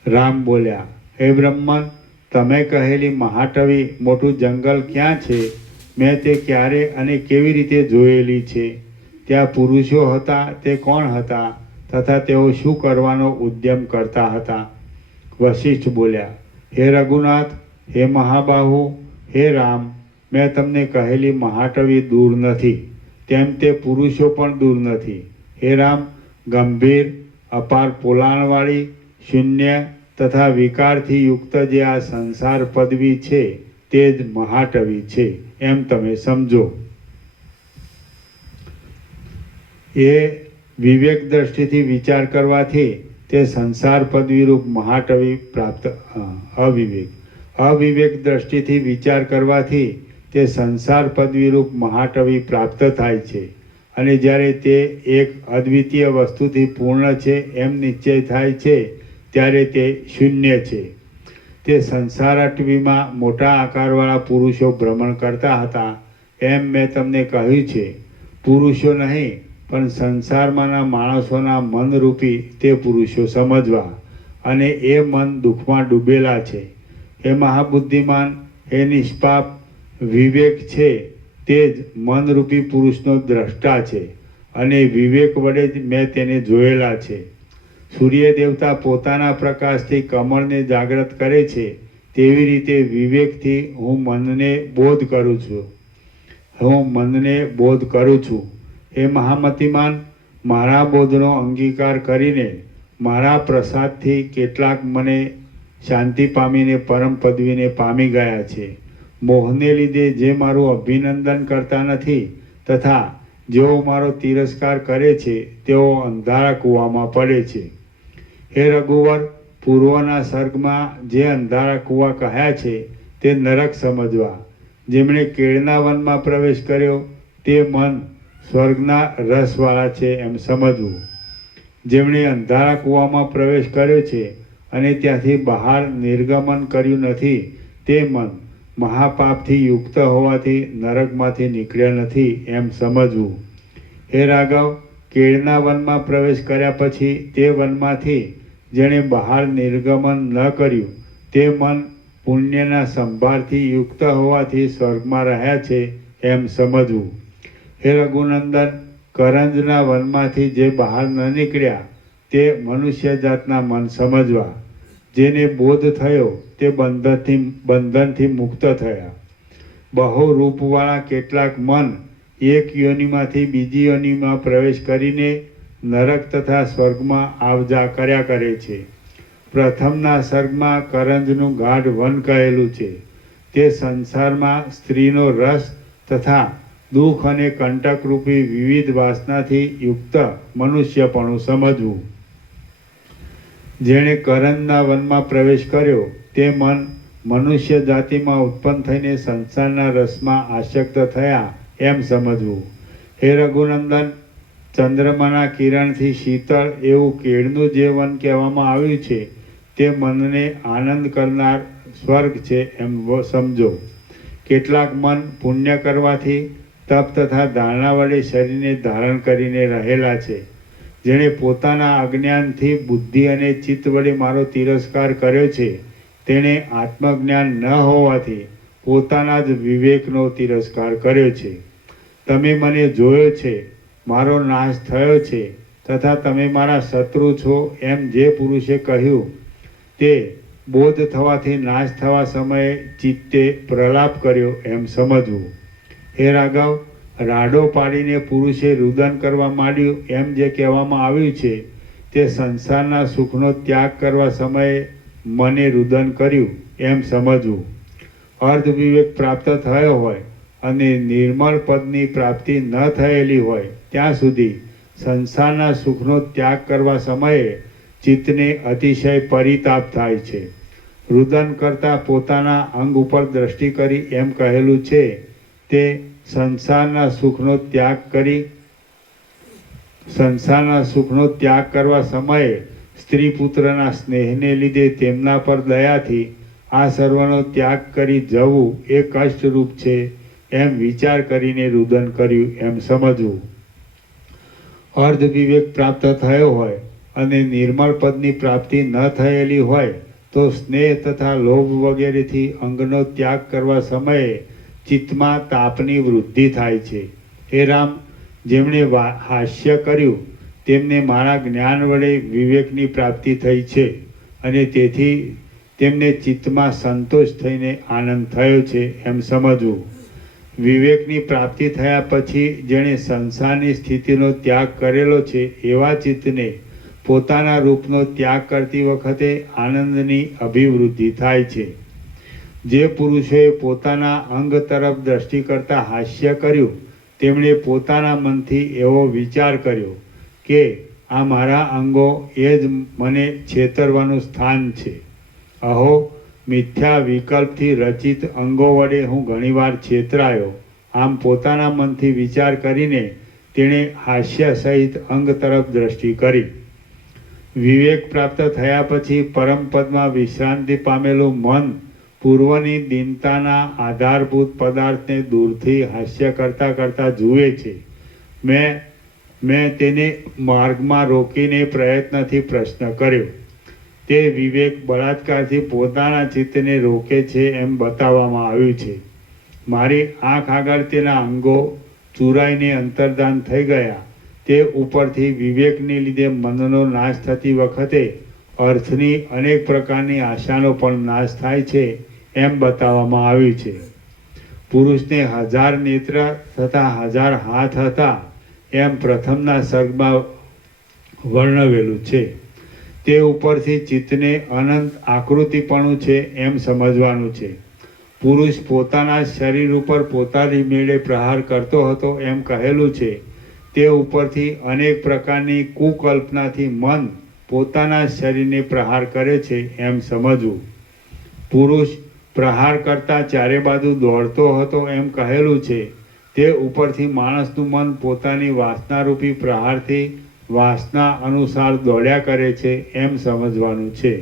રામ બોલ્યા, હે બ્રહ્મન, તમે કહેલી મહાટવી મોટું જંગલ ક્યાં છે? મેં તે ક્યારે અને કેવી રીતે જોયેલી છે? ત્યાં પુરુષો હતા, તે કોણ હતા તથા તેઓ શું કરવાનો ઉદ્યમ કરતા હતા? વશિષ્ઠ બોલ્યા, હે રઘુનાથ, હે મહાબાહુ, હે રામ, મેં તમને કહેલી મહાટવી દૂર નથી, તેમ તે પુરુષો પણ દૂર નથી. હે રામ, ગંભીર અપાર પોલાણવાળી શૂન્ય તથા વિકારથી યુક્ત જે આ સંસાર પદવી છે તે જ મહાટવી છે, એમ તમે સમજો. એ વિવેક દ્રષ્ટિથી વિચાર કરવાથી તે સંસાર પદવીરૂપ મહાટવી પ્રાપ્ત અવિવેક દ્રષ્ટિથી વિચાર કરવાથી તે સંસાર પદવીરૂપ મહાટવી પ્રાપ્ત થાય છે. અને જ્યારે તે એક અદ્વિતીય વસ્તુથી પૂર્ણ છે એમ નિશ્ચય થાય છે ત્યારે તે શૂન્ય છે. તે સંસારટવીમાં મોટા આકારવાળા પુરુષો ભ્રમણ કરતા હતા એમ મેં તમને કહ્યું છે. પુરુષો નહીં, પણ સંસારમાંના માણસોના મનરૂપી તે પુરુષો સમજવા, અને એ મન દુઃખમાં ડૂબેલા છે. હે મહાબુદ્ધિમાન, હે નિષ્પાપ, વિવેક છે તે જ મનરૂપી પુરુષનો દ્રષ્ટા છે અને વિવેક વડે જ મેં તેને જોયેલા છે. સૂર્ય દેવતા પોતાના પ્રકાશથી કમળને જાગૃત કરે છે, તેવી રીતે વિવેકથી હું મનને બોધ કરું છું. હે મહામતિમાન, મારા બોધનો અંગીકાર કરીને મારા પ્રસાદથી કેટલાક મને શાંતિ પામીને પરમ પદવીને પામી ગયા છે. મોહને લીધે જે મારું અભિનંદન કરતા નથી તથા જેઓ મારો તિરસ્કાર કરે છે તેઓ અંધારા કૂવામાં પડે છે. હે રઘુવર, પૂર્વના સર્ગમાં જે અંધારા કૂવા કહ્યા છે તે નરક સમજવા. જેમણે કેળના વનમાં પ્રવેશ કર્યો તે મન સ્વર્ગના રસવાળા છે એમ સમજવું. જેમણે અંધારા કૂવામાં પ્રવેશ કર્યો છે અને ત્યાંથી બહાર નિર્ગમન કર્યું નથી તે મન મહાપાપથી યુક્ત હોવાથી નરકમાંથી નીકળ્યા નથી એમ સમજવું. હે રાઘવ, કેળના વનમાં પ્રવેશ કર્યા પછી તે વનમાંથી જેણે બહાર નિર્ગમન ન કર્યું તે મન પુણ્યના સંભારથી યુક્ત હોવાથી સ્વર્ગમાં રહ્યા છે એમ સમજવું. હે રઘુનંદન, કરંજના વનમાંથી જે બહાર ન નીકળ્યા તે મનુષ્ય જાતના મન સમજવા. જેને બોધ થયો તે બંધનથી મુક્ત થયા. બહુ રૂપવાળા કેટલાક મન એક યોનિમાંથી બીજી યોનિમાં પ્રવેશ કરીને નરક તથા સ્વર્ગમાં આવજા કર્યા કરે છે. પ્રથમના સર્ગમાં કરંજનું ગાઢ વન કહેલું છે. તે સંસારમાં સ્ત્રીનો રસ તથા દુઃખ અને કંટકરૂપી વિવિધ વાસનાથી યુક્ત મનુષ્યપણું સમજવું. જેણે કરંજના વનમાં પ્રવેશ કર્યો તે મન મનુષ્ય જાતિમાં ઉત્પન્ન થઈને સંસારના રસમાં આસક્ત થયા એમ સમજવું. હે રઘુનંદન, ચંદ્રમાના કિરણથી શીતળ એવું કેળનું જે વન કહેવામાં આવ્યું છે તે મનને આનંદ કરનાર સ્વર્ગ છે એમ સમજો. કેટલાક મન પુણ્ય કરવાથી તપ તથા ધારણા વડે શરીરને ધારણ કરીને રહેલા છે. જેણે પોતાના અજ્ઞાનથી બુદ્ધિ અને ચિત્ત વડે મારો તિરસ્કાર કર્યો છે તેણે આત્મજ્ઞાન ન હોવાથી પોતાના જ વિવેકનો તિરસ્કાર કર્યો છે. તમે મને જોયો છે, મારો નાશ થયો છે તથા તમે મારા શત્રુ છો એમ જે પુરુષે કહ્યું તે બોધ થવાથી નાશ થવા સમયે ચિત્તે પ્રલાપ કર્યો એમ સમજવું. હે રાઘવ, રાડો પાડીને પુરુષે રુદન કરવા માંડ્યું એમ જે કહેવામાં આવ્યું છે તે સંસારના સુખનો ત્યાગ કરવા સમયે મને રુદન કર્યું એમ સમજવું. અર્ધ વિવેક પ્રાપ્ત થયો હોય અને નિર્મળ પદની પ્રાપ્તિ ન થયેલી હોય ત્યાં સુધી સંસારના સુખનો ત્યાગ કરવા સમયે ચિત્તને અતિશય પરિતાપ થાય છે. રુદન કરતાં પોતાના અંગ ઉપર દ્રષ્ટિ કરી એમ કહેલું છે તે સંસારના સુખનો ત્યાગ કરવા સમયે સ્ત્રી પુત્રના સ્નેહને લીધે તેમના પર દયાથી આ સર્વનો ત્યાગ કરી જવું એ કષ્ટરૂપ છે એમ વિચાર કરીને રુદન કર્યું એમ સમજવું. અર્ધ વિવેક પ્રાપ્ત થયો હોય અને નિર્મળ પદની પ્રાપ્તિ ન થયેલી હોય તો સ્નેહ તથા લોભ વગેરેથી અંગનો ત્યાગ કરવા સમયે ચિત્તમાં તાપની વૃદ્ધિ થાય છે. હે રામ, જેમણે હાસ્ય કર્યું તેમને મારા જ્ઞાન વડે વિવેકની પ્રાપ્તિ થઈ છે અને તેથી તેમને ચિત્તમાં સંતોષ થઈને આનંદ થયો છે એમ સમજવું. વિવેકની પ્રાપ્તિ થયા પછી જેણે સંસારની સ્થિતિનો ત્યાગ કરેલો છે એવા ચિત્તને પોતાના રૂપનો ત્યાગ કરતી વખતે આનંદની અભિવૃદ્ધિ થાય છે. જે પુરુષોએ પોતાના અંગ તરફ દ્રષ્ટિ કરતા હાસ્ય કર્યું તેમણે પોતાના મનથી એવો વિચાર કર્યો કે આ મારા અંગો એ જ મને છેતરવાનું સ્થાન છે. અહો, મિથ્યા વિકલ્પથી રચિત અંગો વડે હું ઘણીવાર છેતરાયો. આમ પોતાના મનથી વિચાર કરીને તેણે હાસ્ય સહિત અંગ તરફ દ્રષ્ટિ કરી. વિવેક પ્રાપ્ત થયા પછી પરમપદમાં વિશ્રાંતિ પામેલું મન પૂર્વની દીનતાના આધારભૂત પદાર્થને દૂરથી હાસ્ય કરતાં કરતાં જુએ છે. મેં તેને માર્ગમાં રોકીને પ્રયત્નથી પ્રશ્ન કર્યો. તે વિવેક બળાત્કારથી પોતાના ચિત્તને રોકે છે એમ બતાવવામાં આવ્યું છે. મારી આંખ આગળ તેના અંગો ચૂરાઈને અંતર્ધાન થઈ ગયા. તે ઉપરથી વિવેકને લીધે મનનો નાશ થતી વખતે અર્થની અનેક પ્રકારની આશાનો પણ નાશ થાય છે એમ બતાવવામાં આવ્યું છે. પુરુષને 1000 નેત્ર તથા 1000 હાથ હતા એમ પ્રથમના સર્ગમાં વર્ણવેલું છે. તે ઉપરથી ચિત્તને અનંત આકૃતિપણું છે એમ સમજવાનું છે. પુરુષ પોતાના શરીર ઉપર પોતાની મેળે પ્રહાર કરતો હતો એમ કહેલું છે. તે ઉપરથી અનેક પ્રકારની કુકલ્પનાથી મન પોતાના શરીરને પ્રહાર કરે છે એમ સમજવું. પુરુષ પ્રહાર કરતા ચારે બાજુ દોડતો હતો એમ કહેલું છે. તે ઉપરથી માણસનું મન પોતાની વાસનારૂપી પ્રહારથી વાસના અનુસાર દોડ્યા કરે છે એમ સમજવાનું છે.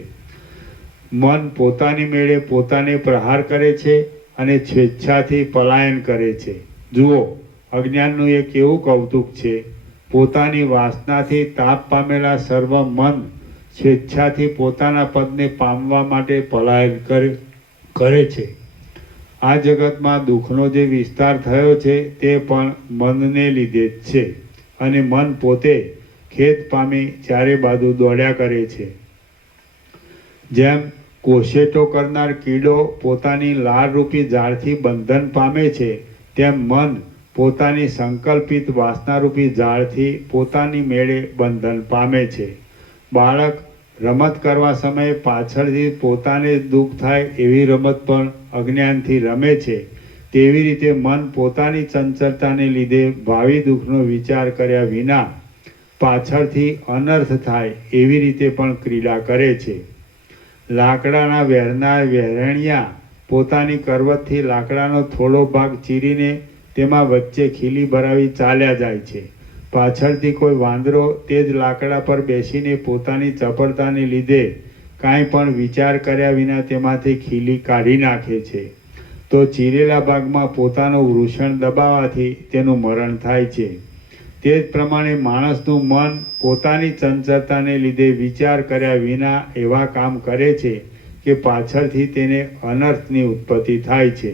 મન પોતાની મેળે પોતાને પ્રહાર કરે છે અને સ્વેચ્છાથી પલાયન કરે છે. જુઓ, અજ્ઞાનનું એક એવું કૌતુક છે. પોતાની વાસનાથી તાપ પામેલા સર્વ મન સ્વેચ્છાથી પોતાના પદને પામવા માટે પલાયન કરે છે. આ જગતમાં દુઃખનો જે વિસ્તાર થયો છે તે પણ મનને લીધે જ છે અને મન પોતે ખેદ પામી ચારે બાજુ દોડ્યા કરે છે. જેમ કોશેટો કરનાર કીડો પોતાની લાળરૂપી ઝાડથી બંધન પામે છે તેમ મન પોતાની સંકલ્પિત વાસનારૂપી ઝાડથી પોતાની મેળે બંધન પામે છે. બાળક રમત કરવા સમયે પાછળથી પોતાને દુઃખ થાય એવી રમત પણ અજ્ઞાનથી રમે છે. તેવી રીતે મન પોતાની ચંચળતાને લીધે ભાવિ દુઃખનો વિચાર કર્યા વિના પાછળથી અનર્થ થાય એવી રીતે પણ ક્રીડા કરે છે. લાકડાના વહેરણિયા પોતાની કરવતથી લાકડાનો થોડો ભાગ ચીરીને તેમાં વચ્ચે ખીલી ભરાવી ચાલ્યા જાય છે. પાછળથી કોઈ વાંદરો તે જ લાકડા પર બેસીને પોતાની ચપળતાને લીધે કાંઈ પણ વિચાર કર્યા વિના તેમાંથી ખીલી કાઢી નાખે છે. તો ચીરેલા ભાગમાં પોતાનું વૃષણ દબાવવાથી તેનું મરણ થાય છે. તે જ પ્રમાણે માણસનું મન પોતાની ચંચળતાને લીધે વિચાર કર્યા વિના એવા કામ કરે છે કે પાછળથી તેને અનર્થની ઉત્પત્તિ થાય છે.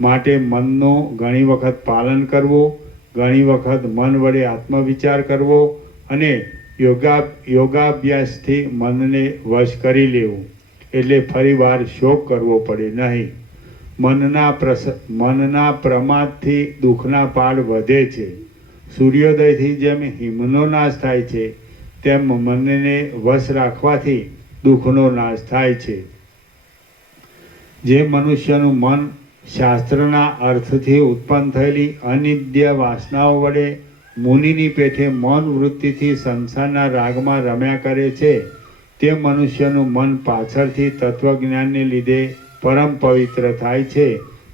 માટે મનનું ઘણી વખત પાલન કરવું, ઘણી વખત મન વડે આત્મવિચાર કરવો અને યોગાભ્યાસથી મનને વશ કરી લેવું. એટલે ફરીવાર શોક કરવો પડે નહીં. મનના પ્રમાદથી દુઃખના પાડ વધે છે. સૂર્યોદયથી જેમ હિમનો નાશ થાય છે તેમ મનને વશ રાખવાથી દુઃખનો નાશ થાય છે. જે મનુષ્યનું મન શાસ્ત્રના અર્થથી ઉત્પન્ન થયેલી અનિત્ય વાસનાઓ વડે મુનિની પેઠે મૌન વૃત્તિથી સંસારના રાગમાં રમ્યા કરે છે તે મનુષ્યનું મન પાછળથી તત્વજ્ઞાનને લીધે પરમ પવિત્ર થાય છે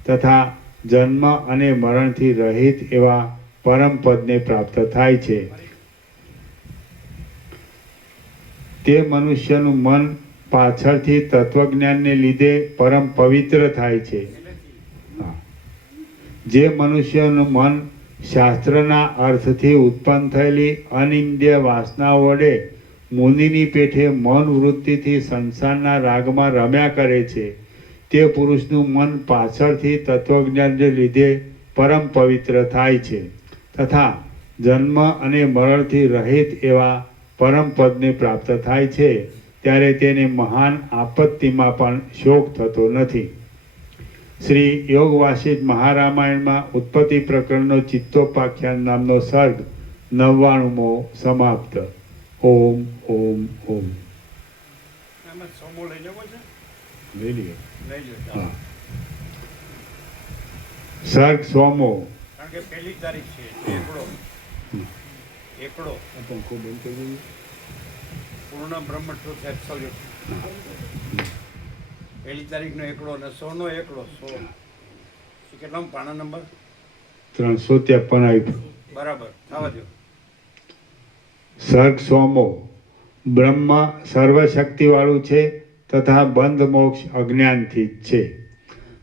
તથા જન્મ અને મરણથી રહિત એવા પરમ પદને પ્રાપ્ત થાય છે. તે મનુષ્યનું મન પાછળથી તત્વજ્ઞાનને લીધે પરમ પવિત્ર થાય છે. જે મનુષ્યનું મન શાસ્ત્રના અર્થથી ઉત્પન્ન થયેલી અનિંદ્ય વાસનાઓ વડે મુનિની પેઠે મૌન વૃત્તિથી સંસારના રાગમાં રમ્યા કરે છે તે પુરુષનું મન પાછળથી તત્વજ્ઞાનને લીધે પરમ પવિત્ર થાય છે તથા જન્મ અને મરણથી રહિત એવા પરમ પદને પ્રાપ્ત થાય છે. ત્યારે તેને મહાન આપત્તિમાં પણ શોક થતો નથી. શ્રી યોગ વાસિષ્ઠ મહારામાયણમાં ઉત્પત્તિ પ્રકરણનો ચિત્તોપાખ્યાન નામનો સર્ગ 99મો સમાપ્ત. ઓમ ઓમ ઓમ. આમાં સોમો લઈ જવો છે? લઈ લઈએ. લઈ લો. હા. સર્ગ 100મો. કારણ કે પહેલી તારીખ છે. એકડો પૂર્ણ બ્રહ્મ ટ્રુથ એબ્સોલ્યુટ. પહેલી તારીખનો એકડો અને 100નો એકડો. 100 કેટલામ પાના નંબર? 353 આપ્યું. બરાબર, થવા દો. સર્ગ 100મો. બ્રહ્મ સર્વશક્તિવાળું છે તથા બંધ મોક્ષ અજ્ઞાનથી જ છે.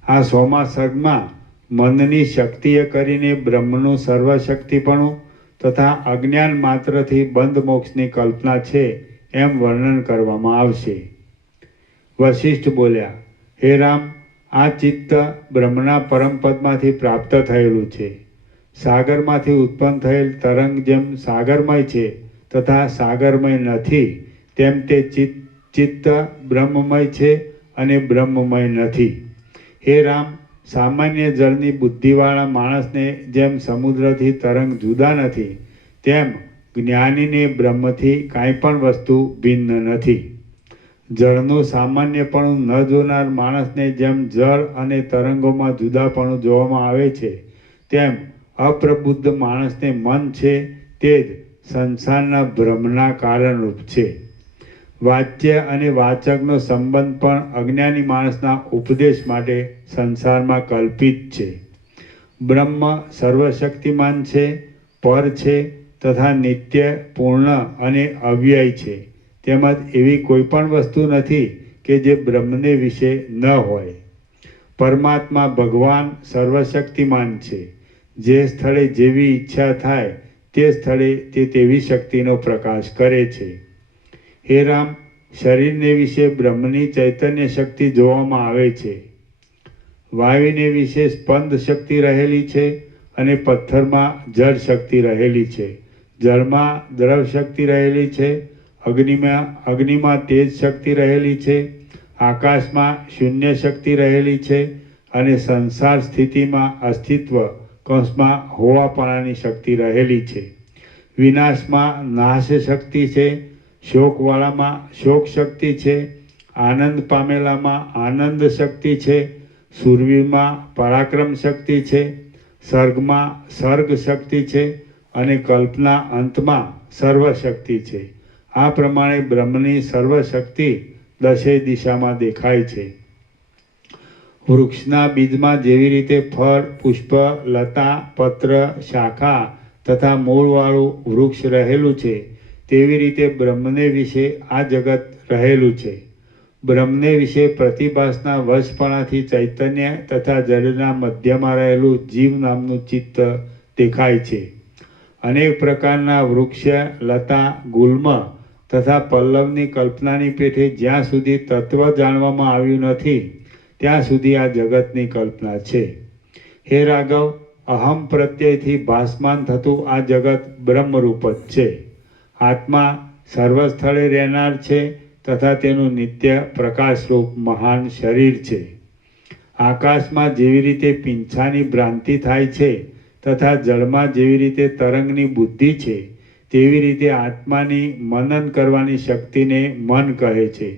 આ 100મા સર્ગમાં મનની શક્તિએ કરીને બ્રહ્મનું સર્વશક્તિપણું તથા અજ્ઞાન માત્રથી બંધ મોક્ષની કલ્પના છે એમ વર્ણન કરવામાં આવશે. વશિષ્ઠ બોલ્યા, હે રામ, આ ચિત્ત બ્રહ્મના પરમપદમાંથી પ્રાપ્ત થયેલું છે. સાગરમાંથી ઉત્પન્ન થયેલ તરંગ જેમ સાગરમય છે તથા સાગરમય નથી, તેમ તે ચિત્ત બ્રહ્મમય છે અને બ્રહ્મમય નથી. હે રામ, સામાન્ય જળની બુદ્ધિવાળા માણસને જેમ સમુદ્રથી તરંગ જુદા નથી, તેમ જ્ઞાનીને બ્રહ્મથી કાંઈ પણ વસ્તુ ભિન્ન નથી. જળનું સામાન્યપણું ન જોનાર માણસને જેમ જળ અને તરંગોમાં જુદાપણું જોવામાં આવે છે, તેમ અપ્રબુદ્ધ માણસને મન છે તે જ સંસારના ભ્રમના કારણરૂપ છે. વાચ્ય અને વાચકનો સંબંધ પણ અજ્ઞાની માણસના ઉપદેશ માટે સંસારમાં કલ્પિત છે. બ્રહ્મ સર્વશક્તિમાન છે, પર છે તથા નિત્ય, પૂર્ણ અને અવ્યય છે. તેમજ એવી કોઈ પણ વસ્તુ નથી કે જે બ્રહ્મને વિશે ન હોય. પરમાત્મા ભગવાન સર્વશક્તિમાન છે. જે સ્થળે જેવી ઈચ્છા થાય તે સ્થળે તે તેવી શક્તિનો પ્રકાશ કરે છે. હે રામ, શરીરને વિશે બ્રહ્મની ચૈતન્ય શક્તિ જોવામાં આવે છે. વાયુને વિશે સ્પંદ શક્તિ રહેલી છે અને પથ્થરમાં જળ શક્તિ રહેલી છે. જળમાં દ્રવ શક્તિ રહેલી છે, અગ્નિમાં તેજ શક્તિ રહેલી છે, આકાશમાં શૂન્ય શક્તિ રહેલી છે અને સંસાર સ્થિતિમાં અસ્તિત્વ કૌંસમાં હોવાપણાની શક્તિ રહેલી છે. વિનાશમાં નાશ શક્તિ છે, શોકવાળામાં શોક શક્તિ છે, આનંદ પામેલામાં આનંદ શક્તિ છે, સુરવીરમાં પરાક્રમ શક્તિ છે, સર્ગમાં સર્ગ શક્તિ છે અને કલ્પના અંતમાં સર્વશક્તિ છે. આ પ્રમાણે બ્રહ્મની સર્વશક્તિ દશેય દિશામાં દેખાય છે. વૃક્ષના બીજમાં જેવી રીતે ફળ, પુષ્પ, લતા, પત્ર, શાખા તથા મૂળવાળું વૃક્ષ રહેલું છે, તેવી રીતે બ્રહ્મને વિશે આ જગત રહેલું છે. બ્રહ્મને વિશે પ્રતિભાસના વશપણાથી ચૈતન્ય તથા જળના મધ્યમાં રહેલું જીવ નામનું ચિત્ત દેખાય છે. અનેક પ્રકારના વૃક્ષ, લતા, ગુલ્મ તથા પલ્લવની કલ્પનાની પેઠે જ્યાં સુધી તત્વ જાણવામાં આવ્યું નથી, ત્યાં સુધી આ જગતની કલ્પના છે. હે રાઘવ, અહમ પ્રત્યયથી ભાસમાન થતું આ જગત બ્રહ્મરૂપ જ છે. આત્મા સર્વ સ્થળે રહેનાર છે તથા તેનું નિત્ય પ્રકાશરૂપ મહાન શરીર છે. આકાશમાં જેવી રીતે પીંછાની ભ્રાંતિ થાય છે તથા જળમાં જેવી રીતે તરંગની બુદ્ધિ છે, તેવી રીતે આત્માની મનન કરવાની શક્તિને મન કહે છે.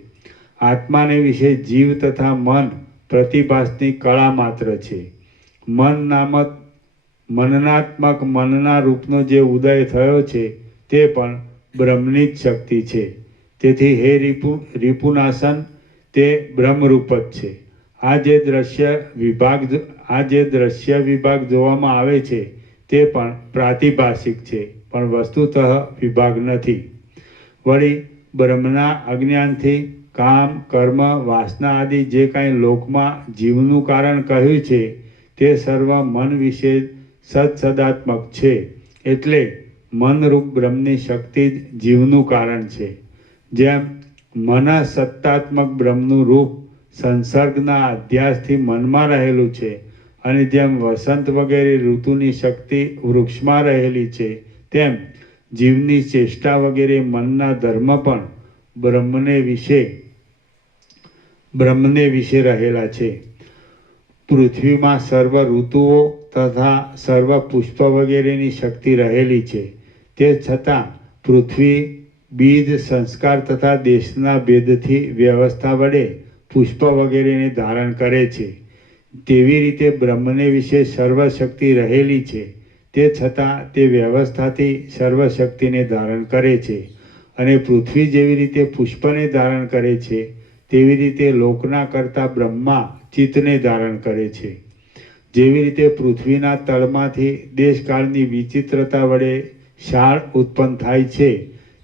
આત્માને વિશે જીવ તથા મન પ્રતિભાસની કળા માત્ર છે. મનનાત્મક મનના રૂપનો જે ઉદય થયો છે તે પણ બ્રહ્મની જ શક્તિ છે. તેથી હે રિપુનાશન, તે બ્રહ્મરૂપ જ છે. આ જે દ્રશ્ય વિભાગ જોવામાં આવે છે તે પણ પ્રાતિભાષિક છે, પણ વસ્તુતઃ વિભાગ નથી. વળી બ્રહ્મના અજ્ઞાનથી કામ, કર્મ, વાસના આદિ જે કાંઈ લોકમાં જીવનું કારણ કહ્યું છે તે સર્વ મન વિશે સદસદાત્મક છે. એટલે મનરૂપ બ્રહ્મની શક્તિ જ જીવનું કારણ છે. જેમ મન સત્તાત્મક બ્રહ્મનું રૂપ સંસર્ગના અધ્યાસથી મનમાં રહેલું છે અને જેમ વસંત વગેરે ઋતુની શક્તિ વૃક્ષમાં રહેલી છે, તેમ જીવની ચેષ્ટા વગેરે મનના ધર્મ પણ બ્રહ્મને વિશે રહેલા છે. પૃથ્વીમાં સર્વ ઋતુઓ તથા સર્વ પુષ્પ વગેરેની શક્તિ રહેલી છે. તે છતાં પૃથ્વી બીજ, સંસ્કાર તથા દેશના ભેદથી વ્યવસ્થા વડે પુષ્પ વગેરેને ધારણ કરે છે. તેવી રીતે બ્રહ્મને વિશે સર્વશક્તિ રહેલી છે. તે છતાં તે વ્યવસ્થાથી સર્વશક્તિને ધારણ કરે છે. અને પૃથ્વી જેવી રીતે પુષ્પને ધારણ કરે છે, તેવી રીતે લોકના કરતા બ્રહ્મા ચિત્તને ધારણ કરે છે. જેવી રીતે પૃથ્વીના તળમાંથી દેશકાળની વિચિત્રતા વડે શાળ ઉત્પન્ન થાય છે,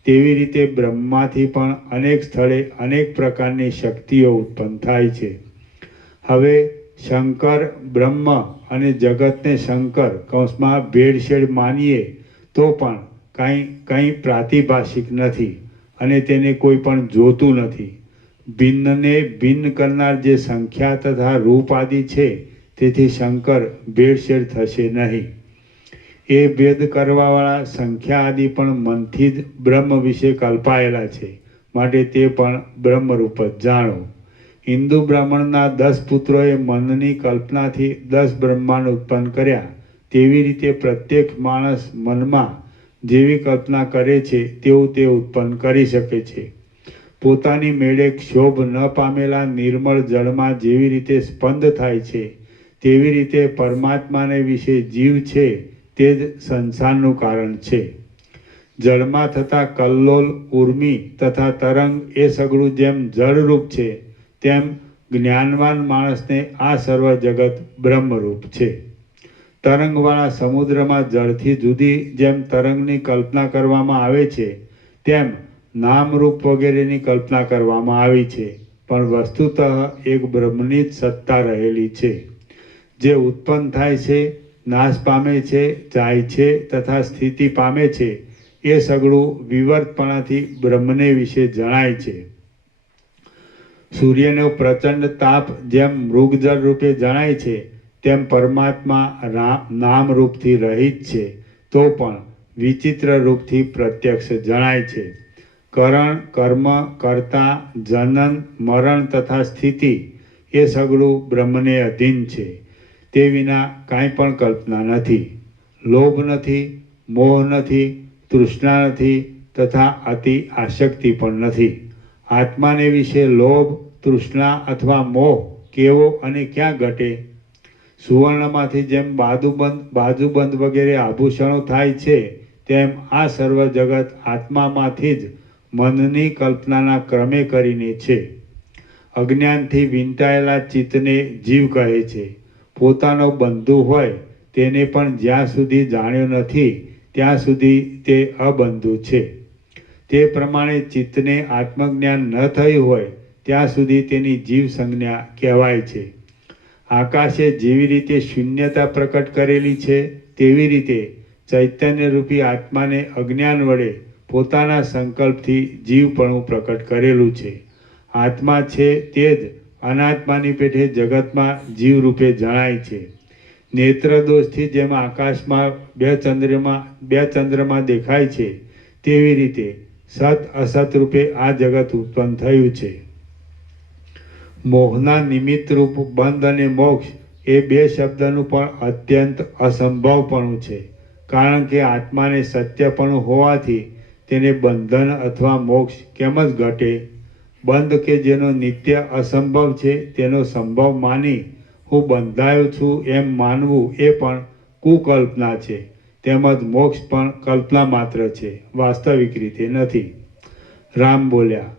તેવી રીતે બ્રહ્માથી પણ અનેક સ્થળે અનેક પ્રકારની શક્તિઓ ઉત્પન્ન થાય છે. હવે શંકર બ્રહ્મ અને જગતને શંકર કૌંસમાં ભેળસેળ માનીએ તો પણ કંઈ પ્રાતિભાષિક નથી અને તેને કોઈ પણ જોતું નથી. ભિન્નને ભિન્ન કરનાર જે સંખ્યા તથા રૂપ આદિ છે તેથી શંકર ભેળસેળ થશે નહીં. એ ભેદ કરવાવાળા સંખ્યા આદિ પણ મનથી જ બ્રહ્મ વિશે કલ્પાયેલા છે, માટે તે પણ બ્રહ્મરૂપ જ જાણો. હિન્દુ બ્રાહ્મણના 10 પુત્રોએ મનની કલ્પનાથી 10 બ્રહ્માંડ ઉત્પન્ન કર્યા, તેવી રીતે પ્રત્યેક માણસ મનમાં જેવી કલ્પના કરે છે તેવું તે ઉત્પન્ન કરી શકે છે. પોતાની મેળે ક્ષોભ ન પામેલા નિર્મળ જળમાં જેવી રીતે સ્પંદ થાય છે, તેવી રીતે પરમાત્માને વિશે જીવ છે તે જ સંસારનું કારણ છે. જળમાં થતા કલ્લોલ, ઉર્મિ તથા તરંગ એ સગળું જેમ જળરૂપ છે, તેમ જ્ઞાનવાન માણસને આ સર્વ જગત બ્રહ્મરૂપ છે. તરંગવાળા સમુદ્રમાં જળથી જુદી જેમ તરંગની કલ્પના કરવામાં આવે છે, તેમ નામરૂપ વગેરેની કલ્પના કરવામાં આવી છે, પણ વસ્તુતઃ એક બ્રહ્મની જ સત્તા રહેલી છે. જે ઉત્પન્ન થાય છે, નાશ પામે છે, જાય છે તથા સ્થિતિ પામે છે, એ સગળું વિવર્તપણાથી બ્રહ્મને વિશે જણાય છે. સૂર્યનો પ્રચંડ તાપ જેમ મૃગજળ રૂપે જણાય છે, તેમ પરમાત્મા નામ રૂપથી રહિત છે, તો પણ વિચિત્ર રૂપથી પ્રત્યક્ષ જણાય છે. કરણ, કર્મ, કર્તા, જનન, મરણ તથા સ્થિતિ એ સગળું બ્રહ્મને અધીન છે. તે વિના કાંઈ પણ કલ્પના નથી. લોભ નથી, મોહ નથી, તૃષ્ણા નથી તથા અતિ આસક્તિ પણ નથી. આત્માને વિશે લોભ, તૃષ્ણા અથવા મોહ કેવો અને ક્યાં ઘટે? સુવર્ણમાંથી જેમ બાજુબંધ વગેરે આભૂષણો થાય છે, તેમ આ સર્વ જગત આત્મામાંથી જ મનની કલ્પનાના ક્રમે કરીને છે. અજ્ઞાનથી વીંટાયેલા ચિત્તને જીવ કહે છે. પોતાનો બંધુ હોય તેને પણ જ્યાં સુધી જાણ્યો નથી ત્યાં સુધી તે અબંધુ છે. તે પ્રમાણે ચિત્તને આત્મજ્ઞાન ન થયું હોય ત્યાં સુધી તેની જીવ સંજ્ઞા કહેવાય છે. આકાશે જેવી રીતે શૂન્યતા પ્રકટ કરેલી છે, તેવી રીતે ચૈતન્યરૂપી આત્માને અજ્ઞાન વડે પોતાના સંકલ્પથી જીવપણું પ્રકટ કરેલું છે. આત્મા છે તે જ અનાત્માની પેઠે જગતમાં જીવ રૂપે જણાય છે. નેત્ર દોષથી જેમ આકાશમાં બે ચંદ્રમા દેખાય છે, તેવી રીતે સત અસત રૂપે આ જગત ઉત્પન્ન થયું છે. મોહના નિમિત્ત રૂપ બંધ અને મોક્ષ એ બે શબ્દનું પણ અત્યંત અસંભવપણું છે, કારણ કે આત્માને સત્યપણું હોવાથી તેને બંધન અથવા મોક્ષ કેમ જ ઘટે? બંધ કે જેનો નિત્ય અસંભવ છે તેનો સંભવ માની હું બંધાયો છું એમ માનવું એ પણ કુકલ્પના છે. તેમજ મોક્ષ પણ કલ્પના માત્ર છે, વાસ્તવિક રીતે નથી. રામ બોલ્યા,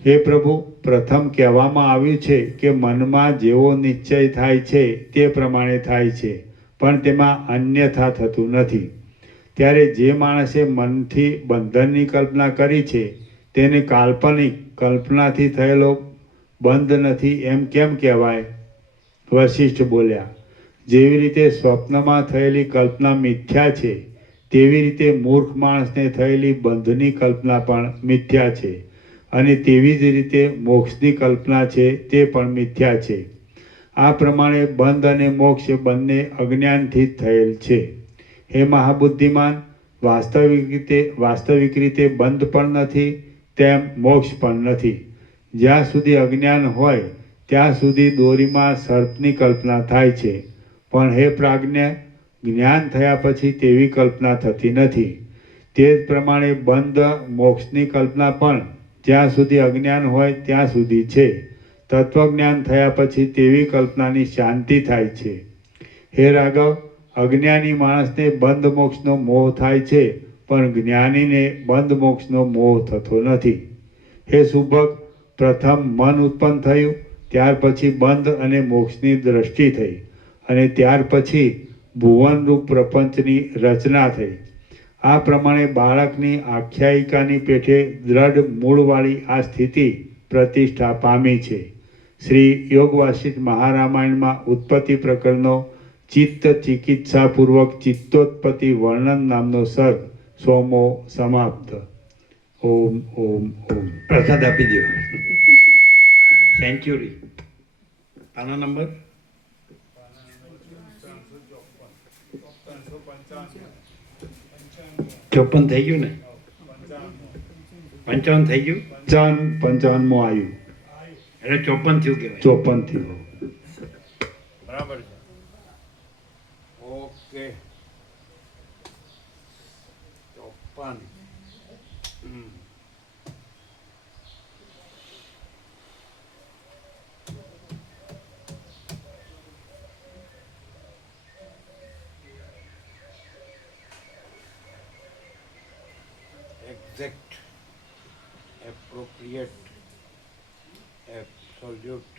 હે પ્રભુ, પ્રથમ કહેવામાં આવ્યું છે કે મનમાં જેવો નિશ્ચય થાય છે તે પ્રમાણે થાય છે, પણ તેમાં અન્યથા થતું નથી. ત્યારે જે માણસે મનથી બંધનની કલ્પના કરી છે તેને કાલ્પનિક કલ્પનાથી થયેલો બંધ નથી એમ કેમ કહેવાય? વશિષ્ઠ બોલ્યા, જેવી રીતે સ્વપ્નમાં થયેલી કલ્પના મિથ્યા છે, તેવી રીતે મૂર્ખ માણસને થયેલી બંધની કલ્પના પણ મિથ્યા છે, અને તેવી જ રીતે મોક્ષની કલ્પના છે તે પણ મિથ્યા છે. આ પ્રમાણે બંધ અને મોક્ષ બંને અજ્ઞાનથી જ થયેલ છે. હે મહાબુદ્ધિમાન, વાસ્તવિક રીતે બંધ પણ નથી, તેમ મોક્ષ પણ નથી. જ્યાં સુધી અજ્ઞાન હોય ત્યાં સુધી દોરીમાં સર્પની કલ્પના થાય છે, પણ હે પ્રાજ્ઞ, જ્ઞાન થયા પછી તેવી કલ્પના થતી નથી. તે જ પ્રમાણે બંધ મોક્ષની કલ્પના પણ જ્યાં સુધી અજ્ઞાન હોય ત્યાં સુધી છે. તત્વજ્ઞાન થયા પછી તેવી કલ્પનાની શાંતિ થાય છે. હે રાઘવ, અજ્ઞાની માણસને બંધ મોક્ષનો મોહ થાય છે, પણ જ્ઞાનીને બંધ મોક્ષનો મોહ થતો નથી. હે સુભગ, પ્રથમ મન ઉત્પન્ન થયું, ત્યાર પછી બંધ અને મોક્ષની દ્રષ્ટિ થઈ, અને ત્યાર પછી ભુવનરૂપ પ્રપંચની રચના થઈ. આ પ્રમાણે બાળકની આખ્યાયિકાની પેઠે દ્રઢ મૂળવાળી આ સ્થિતિ પ્રતિષ્ઠા પામી છે. શ્રી યોગ વાસિષ્ઠ મહારામાયણમાં ઉત્પત્તિ પ્રકરણનો ચિત્ત ચિકિત્સાપૂર્વક ચિત્તોત્પત્તિ વર્ણન નામનો સર્ગ 100મો સમાપ્ત. ઓમ ઓમ ઓમ. પ્રસાદ આપી દો. સેન્ચુરી પાના નંબર 54 થઈ ગયું ને 55 થઈ ગયું 55મું આવ્યું, એટલે 54 થયું કહેવાય. 54 થયું. બરાબર છે. ઓકે 54. Exact, appropriate, absolute.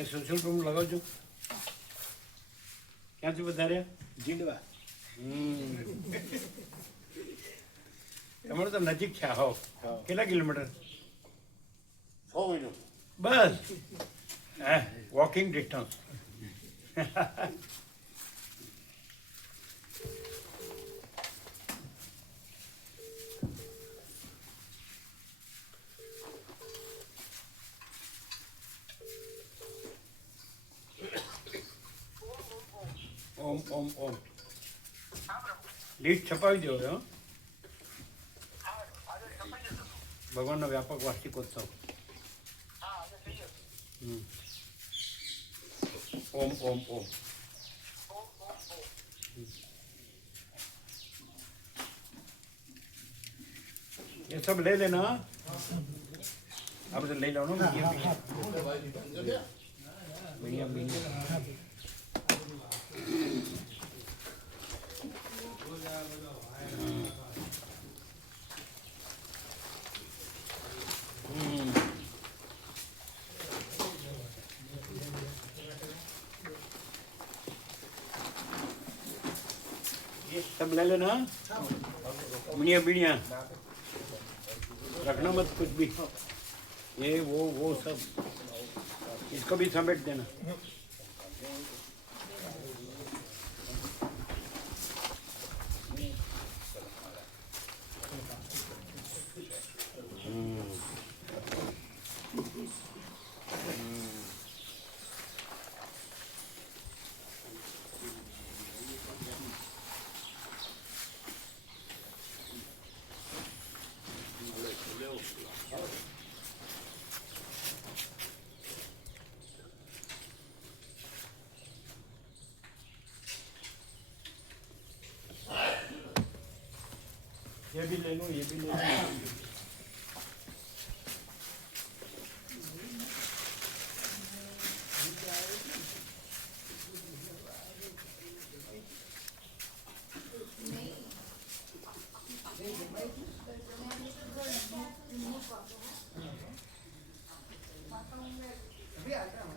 એ સોશિયલ પ્રૂફ લગાવજો. ક્યાંથી વધાર્યા? જીંડવા. તમારે તો નજીક છે. હો કેટલા કિલોમીટર? 100 મહિનો. બસ હા, વોકિંગ ડિસ્ટન્સ. ઓમ ઓમ ઓમ લીસ્ટ છપાવી દો. ભગવાનનો વ્યાપક વાર્ષિકોત્સવ. ઓમ ઓમ ઓમ. ये सब ले लेना. आप तो ले लो ना. बढ़िया बढ़िया. ये सब ले लेना. बढ़िया बढ़िया. रखना मत कुछ भी. ये वो सब इसको भी समेट देना. ये भी ले लो, ये भी ले लो. બે આટલા